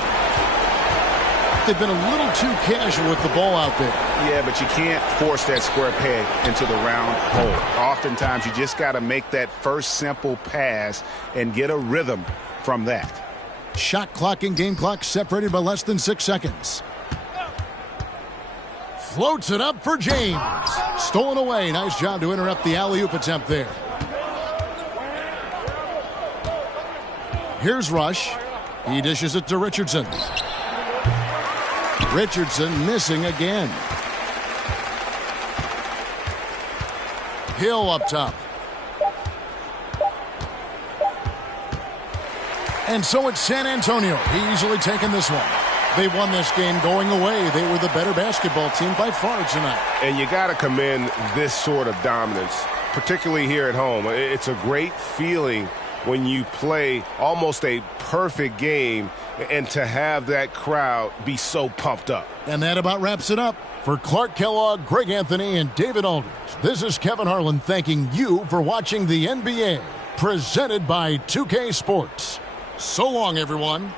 They've been a little too casual with the ball out there. Yeah, but you can't force that square peg into the round hole. Oftentimes, you just got to make that first simple pass and get a rhythm from that. Shot clock and game clock separated by less than 6 seconds. Floats it up for James. Stolen away. Nice job to interrupt the alley-oop attempt there. Here's Rush. He dishes it to Richardson. Richardson missing again. Hill up top. And so it's San Antonio. Easily taking this one. They won this game going away. They were the better basketball team by far tonight. And you got to commend this sort of dominance, particularly here at home. It's a great feeling when you play almost a perfect game and to have that crowd be so pumped up. And that about wraps it up. For Clark Kellogg, Greg Anthony, and David Aldridge, this is Kevin Harlan thanking you for watching the NBA, presented by 2K Sports. So long, everyone.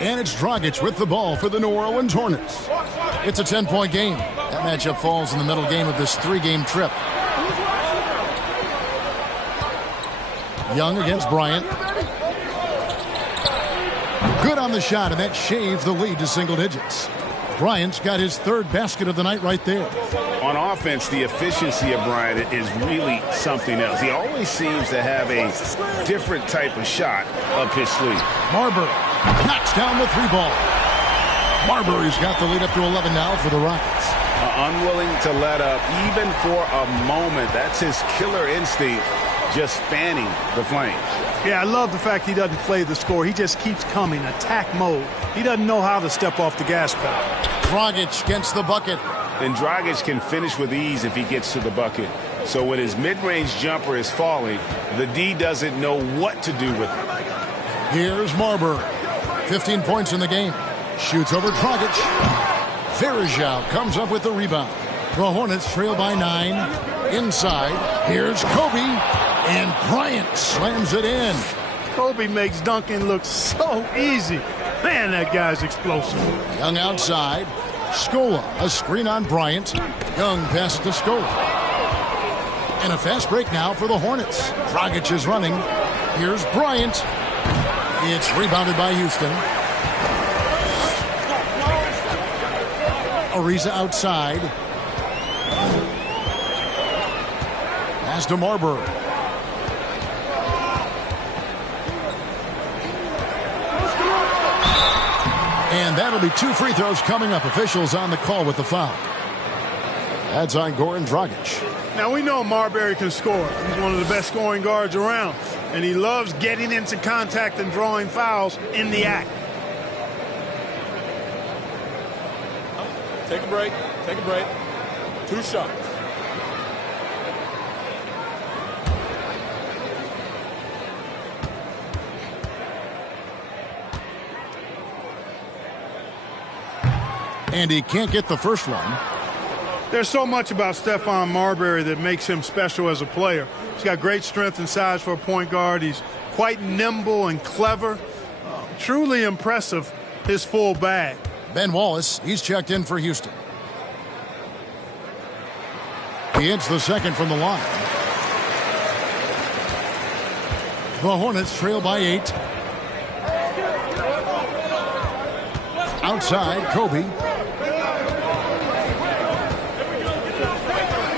And it's Dragic with the ball for the New Orleans Hornets. It's a 10-point game. That matchup falls in the middle game of this 3-game trip. Young against Bryant. Good on the shot, and that shaved the lead to single digits. Bryant's got his 3rd basket of the night right there. On offense, the efficiency of Bryant is really something else. He always seems to have a different type of shot up his sleeve. Marbury knocks down the 3-ball. Marbury's got the lead up to 11 now for the Rockets. Unwilling to let up even for a moment. That's his killer instinct, just fanning the flames. Yeah, I love the fact he doesn't play the score. He just keeps coming, attack mode. He doesn't know how to step off the gas pedal. Dragic gets the bucket. And Dragic can finish with ease if he gets to the bucket. So when his mid-range jumper is falling, the D doesn't know what to do with it. Here's Marbury. 15 points in the game. Shoots over Dragic. Varejao comes up with the rebound. The Hornets trail by 9. Inside. Here's Kobe. And Bryant slams it in. Kobe makes dunking look so easy. Man, that guy's explosive. Young outside. Scola, a screen on Bryant. Young passes to Scola. And a fast break now for the Hornets. Dragic is running. Here's Bryant. It's rebounded by Houston. Ariza outside. Pass to Marbury. And that'll be 2 free throws coming up. Officials on the call with the foul. That's on Goran Dragic. Now, we know Marbury can score. He's one of the best scoring guards around. And he loves getting into contact and drawing fouls in the act. Take a break. Take a break. 2 shots. And he can't get the first one. There's so much about Stephon Marbury that makes him special as a player. He's got great strength and size for a point guard. He's quite nimble and clever. Truly impressive, his full bag. Ben Wallace, he's checked in for Houston. He hits the second from the line. The Hornets trail by 8. Outside, Kobe.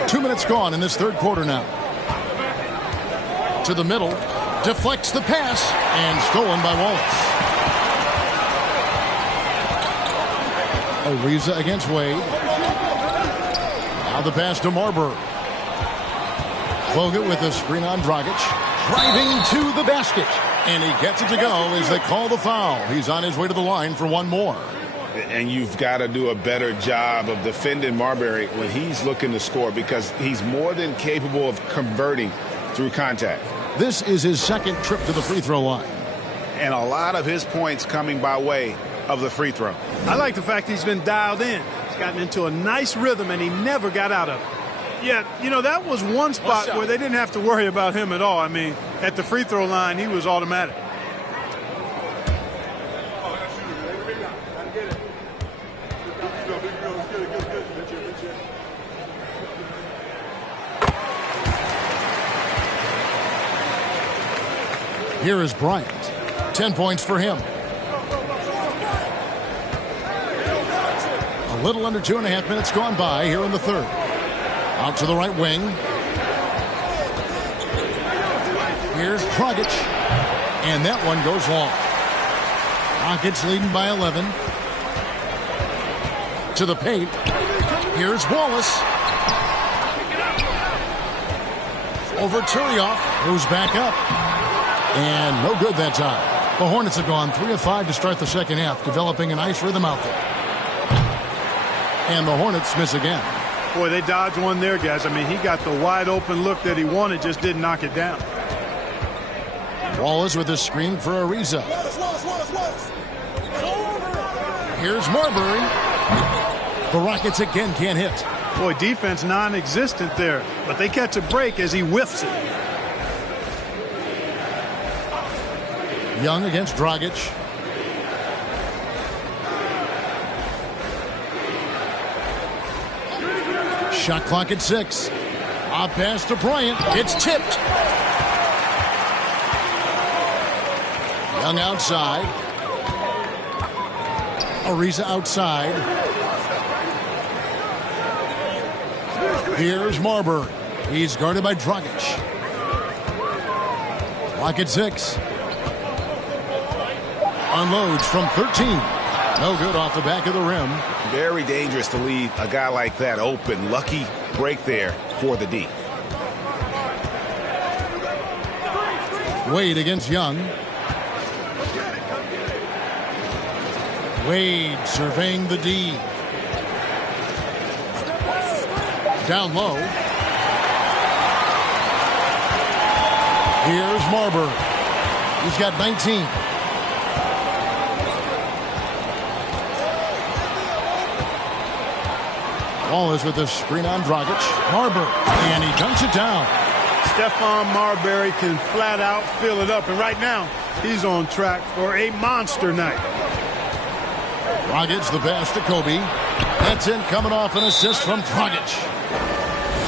2 minutes gone in this 3rd quarter now. To the middle, deflects the pass, and stolen by Wallace. Ariza against Wade. Now the pass to Marbury. Bogut with a screen on Dragic. Driving to the basket. And he gets it to go as they call the foul. He's on his way to the line for one more. And you've got to do a better job of defending Marbury when he's looking to score, because he's more than capable of converting through contact. This is his 2nd trip to the free throw line. And a lot of his points coming by way of the free throw. I like the fact he's been dialed in. He's gotten into a nice rhythm, and he never got out of it. Yeah, you know, that was one spot where they didn't have to worry about him at all. I mean, at the free throw line, he was automatic. Here is Bryant. 10 points for him. A little under 2.5 minutes gone by here in the 3rd. Out to the right wing. Here's Dragic. And that one goes long. Rockets leading by 11. To the paint. Here's Wallace. Over Turioff, who's back up. And no good that time. The Hornets have gone 3 of 5 to start the 2nd half, developing a nice rhythm out there. And the Hornets miss again. Boy, they dodged one there, guys. I mean, he got the wide open look that he wanted, just didn't knock it down. Wallace with a screen for Ariza. Here's Marbury. The Rockets again can't hit. Boy, defense non-existent there, but they catch a break as he whiffs it. Young against Dragic. Shot clock at 6. Off pass to Bryant. It's tipped. Young outside. Ariza outside. Here's Marbury. He's guarded by Dragic. Clock at 6. Unloads from 13. No good off the back of the rim. Very dangerous to leave a guy like that open. Lucky break there for the D. Wade against Young. Wade surveying the D. Down low. Here's Marbury. He's got 19. Ball is with the screen on Dragic. Marbury. And he dunks it down. Stephon Marbury can flat out fill it up. And right now, he's on track for a monster night. Dragic the pass to Kobe. That's in, coming off an assist from Dragic.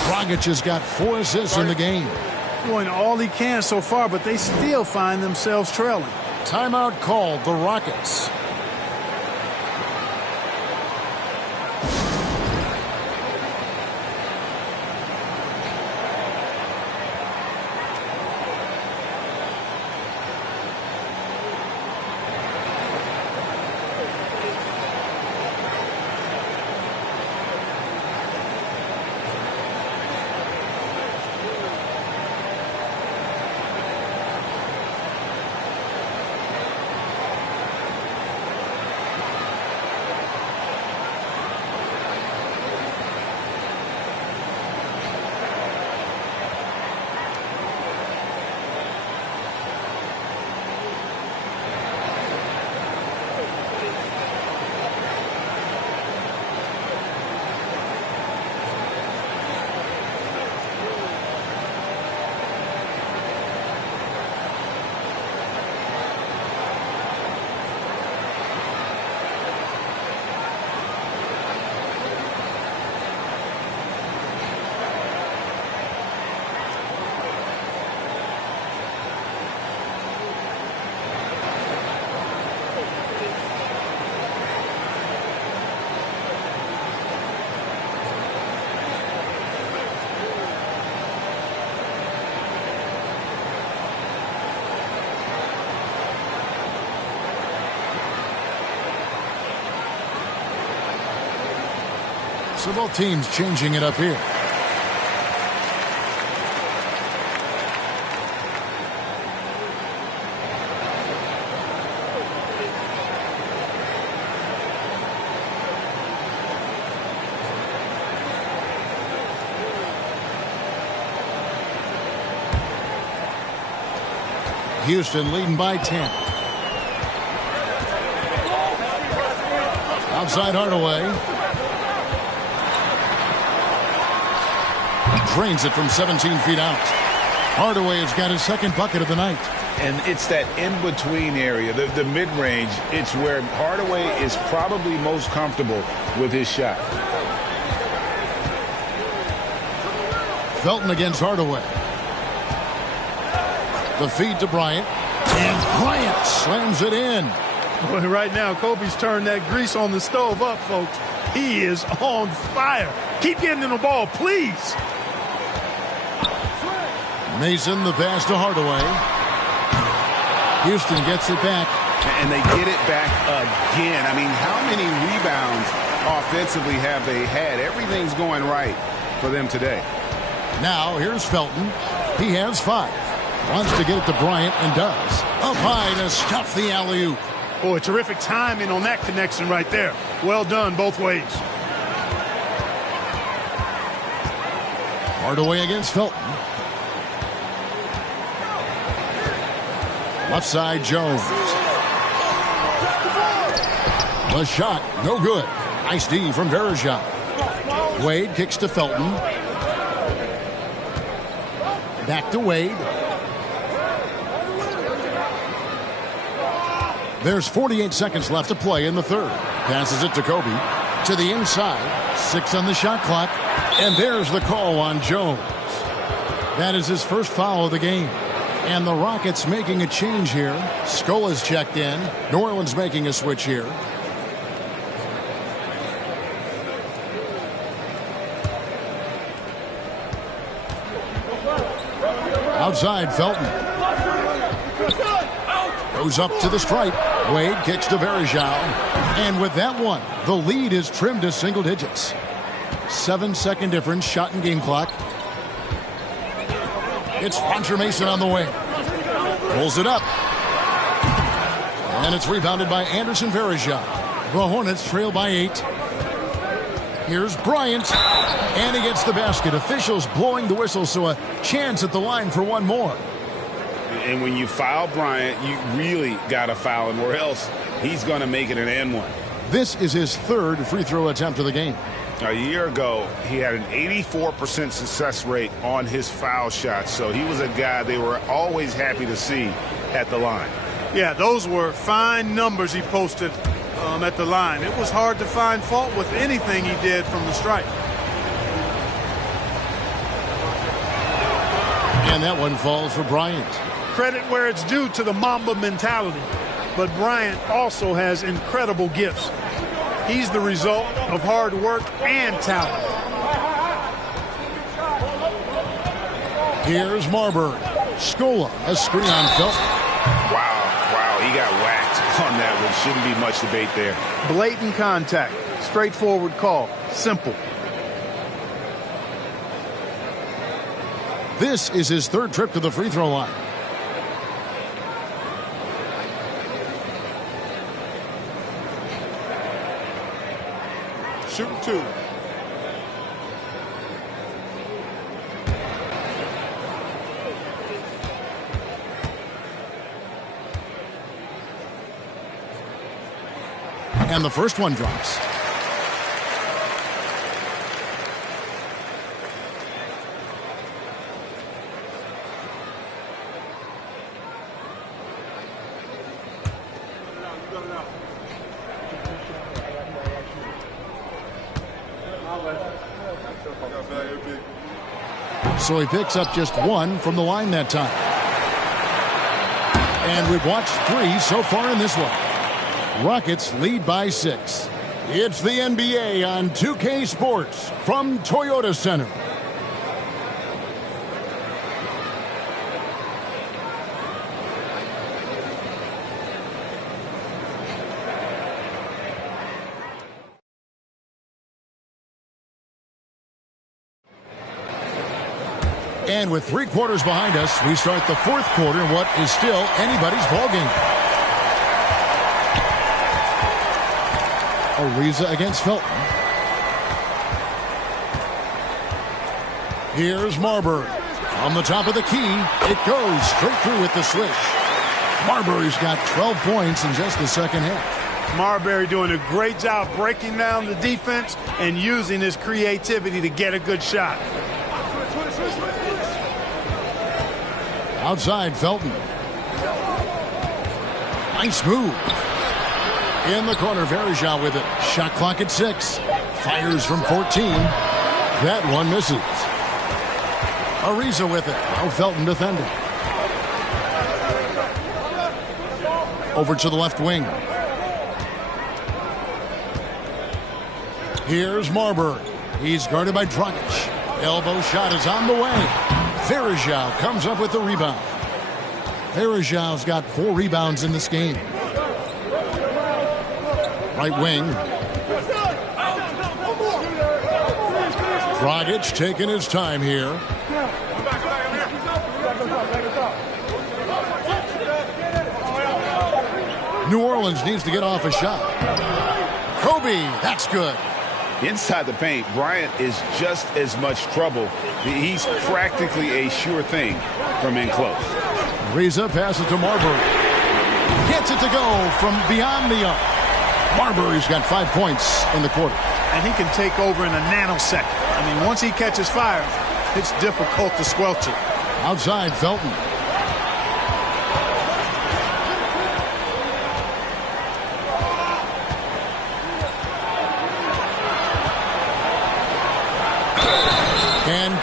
Dragic has got 4 assists in the game. Doing all he can so far, but they still find themselves trailing. Timeout called, the Rockets. So both teams changing it up here. Houston leading by 10. Outside Hardaway. Drains it from 17 feet out. Hardaway has got his second bucket of the night. And it's that in-between area, the mid-range. It's where Hardaway is probably most comfortable with his shot. Felton against Hardaway. The feed to Bryant. And Bryant slams it in. Boy, right now, Kobe's turned that grease on the stove up, folks. He is on fire. Keep getting him the ball, please. Mason, the pass to Hardaway. Houston gets it back. And they get it back again. I mean, how many rebounds offensively have they had? Everything's going right for them today. Now, here's Felton. He has 5. Wants to get it to Bryant and does. Up high to stuff the alley-oop. Boy, terrific timing on that connection right there. Well done both ways. Hardaway against Felton. Left side, Jones. The shot, no good. Nice D from Varejao. Wade kicks to Felton. Back to Wade. There's 48 seconds left to play in the third. Passes it to Kobe. To the inside. 6 on the shot clock. And there's the call on Jones. That is his first foul of the game. And the Rockets making a change here. Scola's checked in. New Orleans making a switch here. Outside, Felton. Goes up to the stripe. Wade kicks to Varejao. And with that one, the lead is trimmed to single digits. 7-second difference, shot and game clock. It's Hunter Mason on the wing. Pulls it up. And it's rebounded by Anderson Varejao. The Hornets trail by 8. Here's Bryant. And he gets the basket. Officials blowing the whistle, so a chance at the line for one more. And when you foul Bryant, you really got to foul him, or else he's going to make it an N1. This is his third free throw attempt of the game. A year ago, he had an 84% success rate on his foul shots, so he was a guy they were always happy to see at the line. Yeah, those were fine numbers he posted at the line. It was hard to find fault with anything he did from the stripe. And that one falls for Bryant. Credit where it's due to the Mamba mentality, but Bryant also has incredible gifts. He's the result of hard work and talent. Here's Marbury. Scola, a screen on Felton. Wow, he got whacked on that one. Shouldn't be much debate there. Blatant contact, straightforward call, simple. This is his third trip to the free throw line. Shooting 2. And the first one drops. So he picks up just one from the line that time. And we've watched 3 so far in this one. Rockets lead by 6. It's the NBA on 2K Sports from Toyota Center. And with 3 quarters behind us, we start the fourth quarter in what is still anybody's ballgame. Ariza against Felton. Here's Marbury. On the top of the key, it goes straight through with the swish. Marbury's got 12 points in just the second half. Marbury doing a great job breaking down the defense and using his creativity to get a good shot. Outside, Felton. Nice move. In the corner, Varejao with it. Shot clock at 6. Fires from 14. That one misses. Ariza with it. No Felton defending. Over to the left wing. Here's Marbury. He's guarded by Dragic. Elbow shot is on the way. Varejao comes up with the rebound. Varejao's got 4 rebounds in this game. Right wing. Dragic taking his time here. New Orleans needs to get off a shot. Kobe, that's good. Inside the paint, Bryant is just as much trouble. He's practically a sure thing from in close. Ariza passes to Marbury. Gets it to go from beyond the arc. Marbury's got 5 points in the quarter. And he can take over in a nanosecond. I mean, once he catches fire, it's difficult to squelch it. Outside, Felton.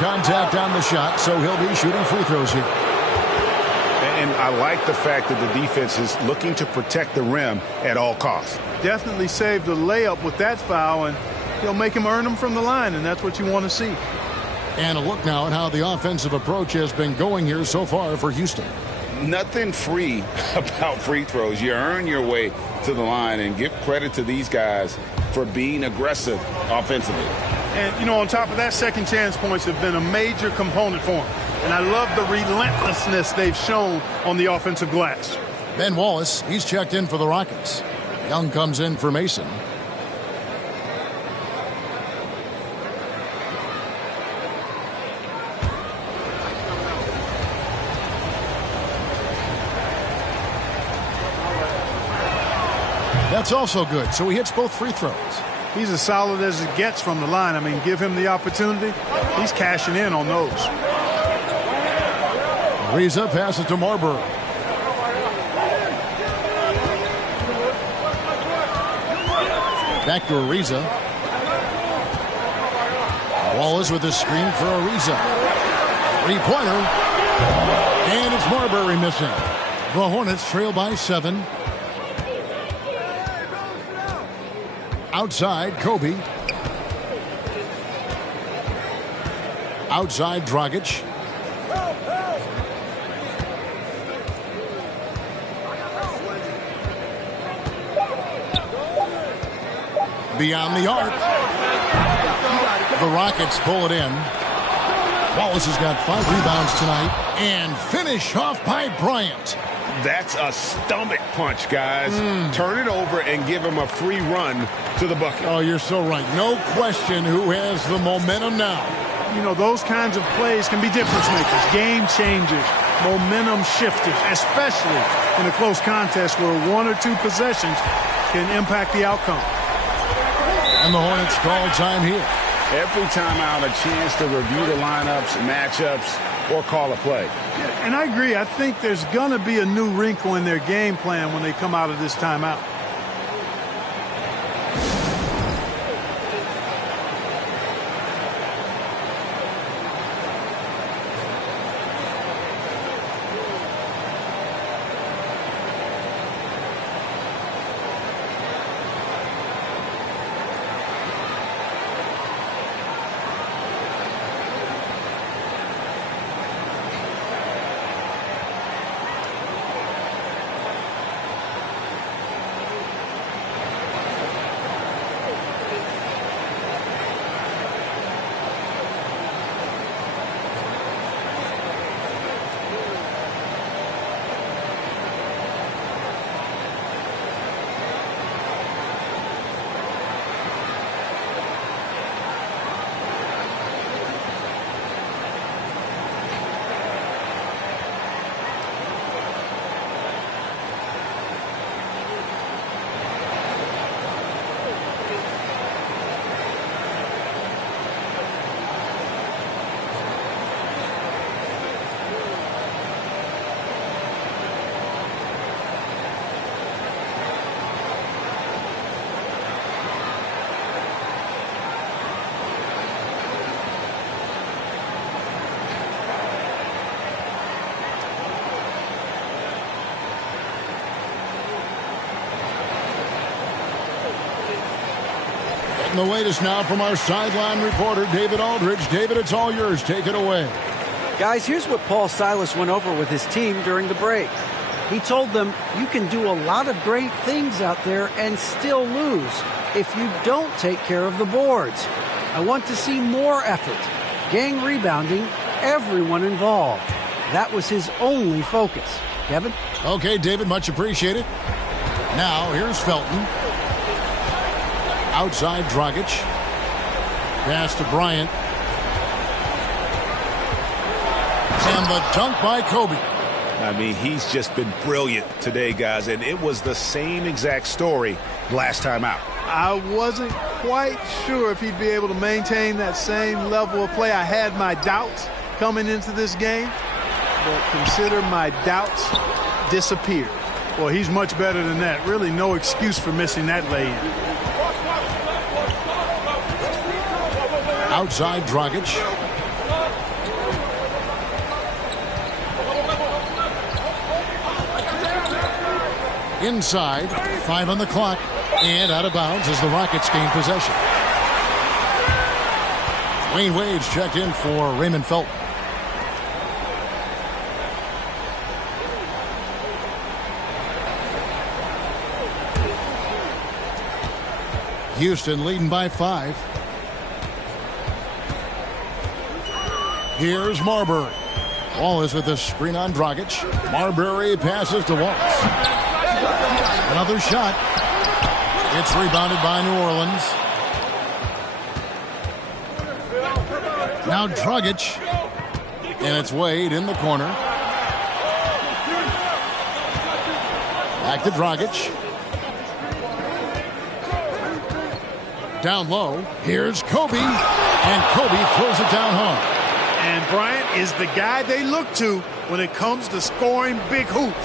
contact on the shot, so he'll be shooting free throws here. And I like the fact that the defense is looking to protect the rim at all costs. Definitely saved the layup with that foul, and he'll make him earn them from the line, and that's what you want to see. And a look now at how the offensive approach has been going here so far for Houston. Nothing free about free throws. You earn your way to the line, and give credit to these guys for being aggressive offensively. And, you know, on top of that, second chance points have been a major component for him. And I love the relentlessness they've shown on the offensive glass. Ben Wallace, he's checked in for the Rockets. Young comes in for Mason. That's also good, so he hits both free throws. He's as solid as it gets from the line. I mean, give him the opportunity. He's cashing in on those. Ariza passes to Marbury. Back to Ariza. Wallace with a screen for Ariza. Three-pointer. And it's Marbury missing. The Hornets trail by 7. Outside, Kobe. Outside, Dragic. Beyond the arc. The Rockets pull it in. Wallace has got 5 rebounds tonight. And finish off by Bryant. That's a stomach punch, guys. Turn it over and give him a free run to the bucket. Oh, you're so right. No question who has the momentum now. You know, those kinds of plays can be difference makers, game changers, momentum shifters, especially in a close contest where 1 or 2 possessions can impact the outcome. And the Hornets call time here. Every time out, a chance to review the lineups, matchups, or call a play. Yeah, and I agree. I think there's going to be a new wrinkle in their game plan when they come out of this timeout. And the latest now from our sideline reporter, David Aldridge. David, it's all yours. Take it away. Guys, here's what Paul Silas went over with his team during the break. He told them, you can do a lot of great things out there and still lose if you don't take care of the boards. I want to see more effort, gang rebounding, everyone involved. That was his only focus. Kevin? Okay, David, much appreciated. Now, here's Felton. Outside, Dragic. Pass to Bryant. And the dunk by Kobe. I mean, he's just been brilliant today, guys, and it was the same exact story last time out. I wasn't quite sure if he'd be able to maintain that same level of play. I had my doubts coming into this game, but consider my doubts disappeared. Well, he's much better than that. Really no excuse for missing that lay-in. Outside, Dragic. Inside, 5 on the clock, and out of bounds as the Rockets gain possession. Dwayne Wade's checked in for Raymond Felton. Houston leading by 5. Here's Marbury. Wallace with the screen on Dragic. Marbury passes to Wallace. Another shot. It's rebounded by New Orleans. Now Dragic. And it's Wade in the corner. Back to Dragic. Down low. Here's Kobe. And Kobe throws it down home. And Bryant is the guy they look to when it comes to scoring big hoops.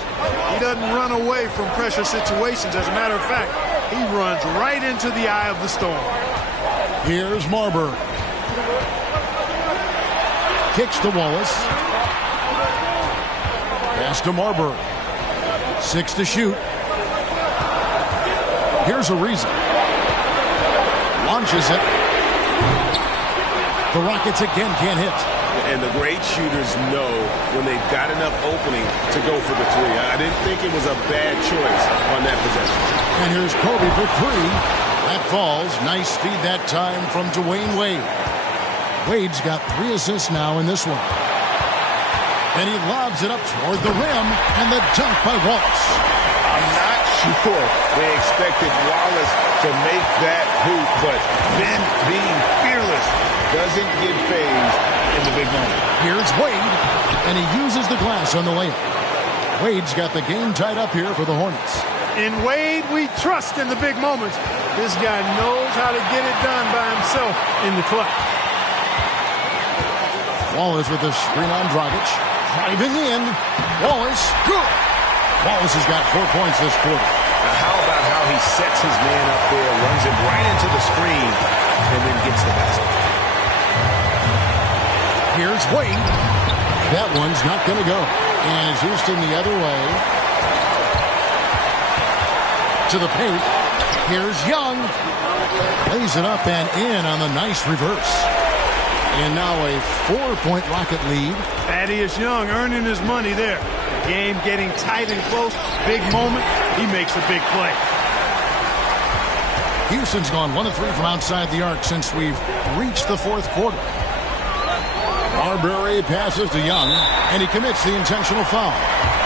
He doesn't run away from pressure situations. As a matter of fact, he runs right into the eye of the storm. Here's Marbury. Kicks to Wallace. Pass to Marbury. 6 to shoot. Here's a reason. Launches it. The Rockets again can't hit. And the great shooters know when they've got enough opening to go for the three. I didn't think it was a bad choice on that possession. And here's Kobe for 3. That falls. Nice feed that time from Dwayne Wade. Wade's got 3 assists now in this one. And he lobs it up toward the rim. And the dunk by Wallace. I'm not sure they expected Wallace to make that hoop, but Ben, being fearless, doesn't get phased in the big moment. Here's Wade, and he uses the glass on the layup. Wade's got the game tied up here for the Hornets. In Wade, we trust in the big moments. This guy knows how to get it done by himself in the clutch. Wallace with the screen on Dragic. Driving in. Wallace, good. Wallace has got 4 points this quarter. Now how about how he sets his man up there, runs it right into the screen, and then gets the basket. Here's Wade. That one's not going to go. And it's Houston the other way. To the paint. Here's Young. Lays it up and in on the nice reverse. And now a 4-point Rocket lead. Thaddeus Young earning his money there. The game getting tight and close. Big moment. He makes a big play. Houston's gone 1 of 3 from outside the arc since we've reached the 4th quarter. Marbury passes to Young, and he commits the intentional foul.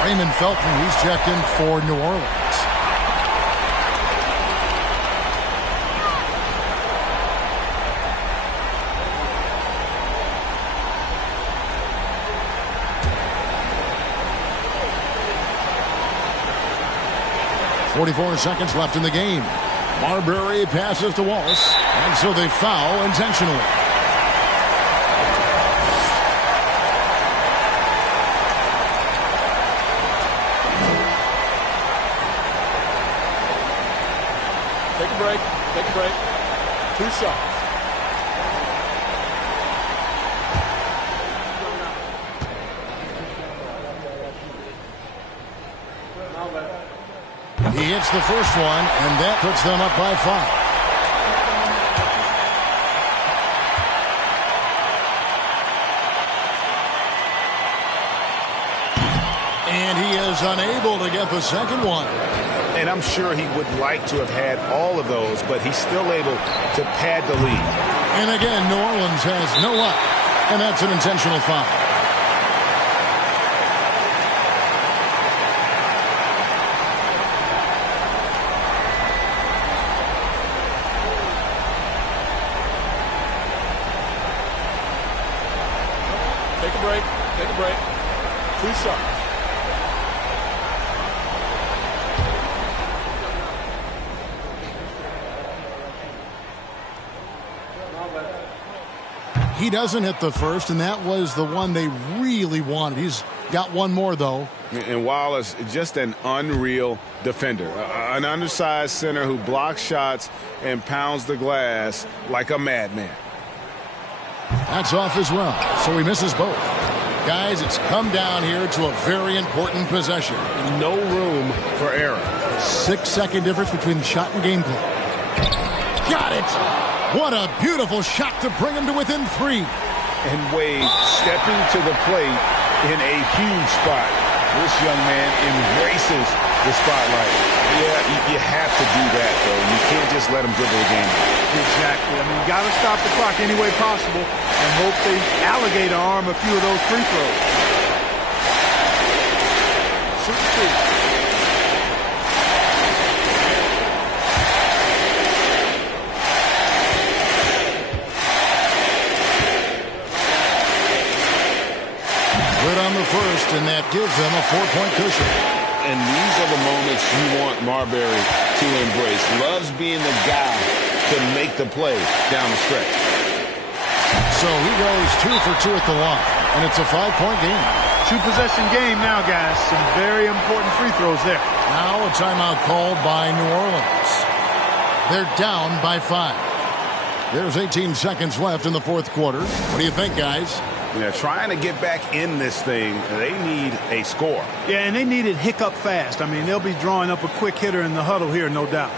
Raymond Felton, he's checked in for New Orleans. .44 seconds left in the game. Marbury passes to Wallace, and so they foul intentionally. Take a break. Take a break. 2 shots. He hits the first one, and that puts them up by 5. And he is unable to get the second one. And I'm sure he would like to have had all of those, but he's still able to pad the lead. And again, New Orleans has no luck, and that's an intentional foul. Take a break. Take a break. 2 shots. He doesn't hit the first, and that was the one they really wanted. He's got one more, though. And Wallace, just an unreal defender. An undersized center who blocks shots and pounds the glass like a madman. That's off as well, so he misses both. Guys, it's come down here to a very important possession. No room for error. 6-second difference between the shot and game clock. Got it! What a beautiful shot to bring him to within 3. And Wade stepping to the plate in a huge spot. This young man embraces the spotlight. Yeah, you have to do that, though. You can't just let him dribble the game. Exactly. I mean, you got to stop the clock any way possible and hope they alligator arm a few of those free throws. Shoot 2. Good on the first, and that gives them a 4-point cushion. And these are the moments you want Marbury to embrace. Loves being the guy to make the play down the stretch. So he goes 2 for 2 at the line, and it's a 5-point game. 2-possession game now, guys. Some very important free throws there. Now a timeout called by New Orleans. They're down by 5. There's 18 seconds left in the fourth quarter. What do you think, guys? Yeah, trying to get back in this thing, they need a score. Yeah, and they need it hiccup fast. I mean, they'll be drawing up a quick hitter in the huddle here, no doubt.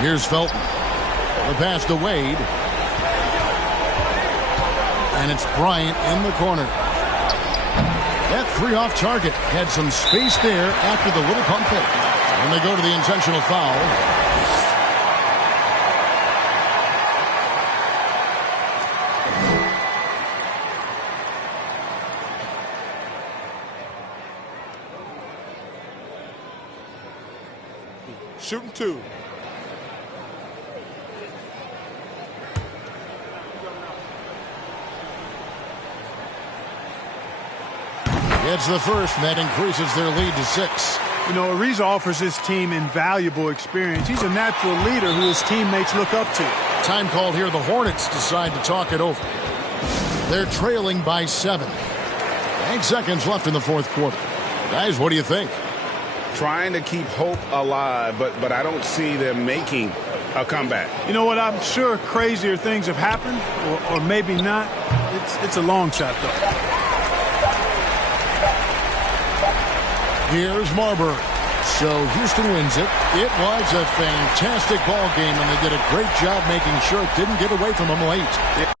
Here's Felton. The pass to Wade. And it's Bryant in the corner. That 3 off target. Had some space there after the little pump fake. And they go to the intentional foul. Shooting 2. It's the first, and that increases their lead to 6. You know, Ariza offers his team invaluable experience. He's a natural leader who his teammates look up to. Time called here. The Hornets decide to talk it over. They're trailing by 7. 8 seconds left in the fourth quarter. Guys, what do you think? Trying to keep hope alive, but I don't see them making a comeback. You know what? I'm sure crazier things have happened, or maybe not. It's a long shot, though. Here's Marbury. So Houston wins it. It was a fantastic ball game, and they did a great job making sure it didn't get away from them late.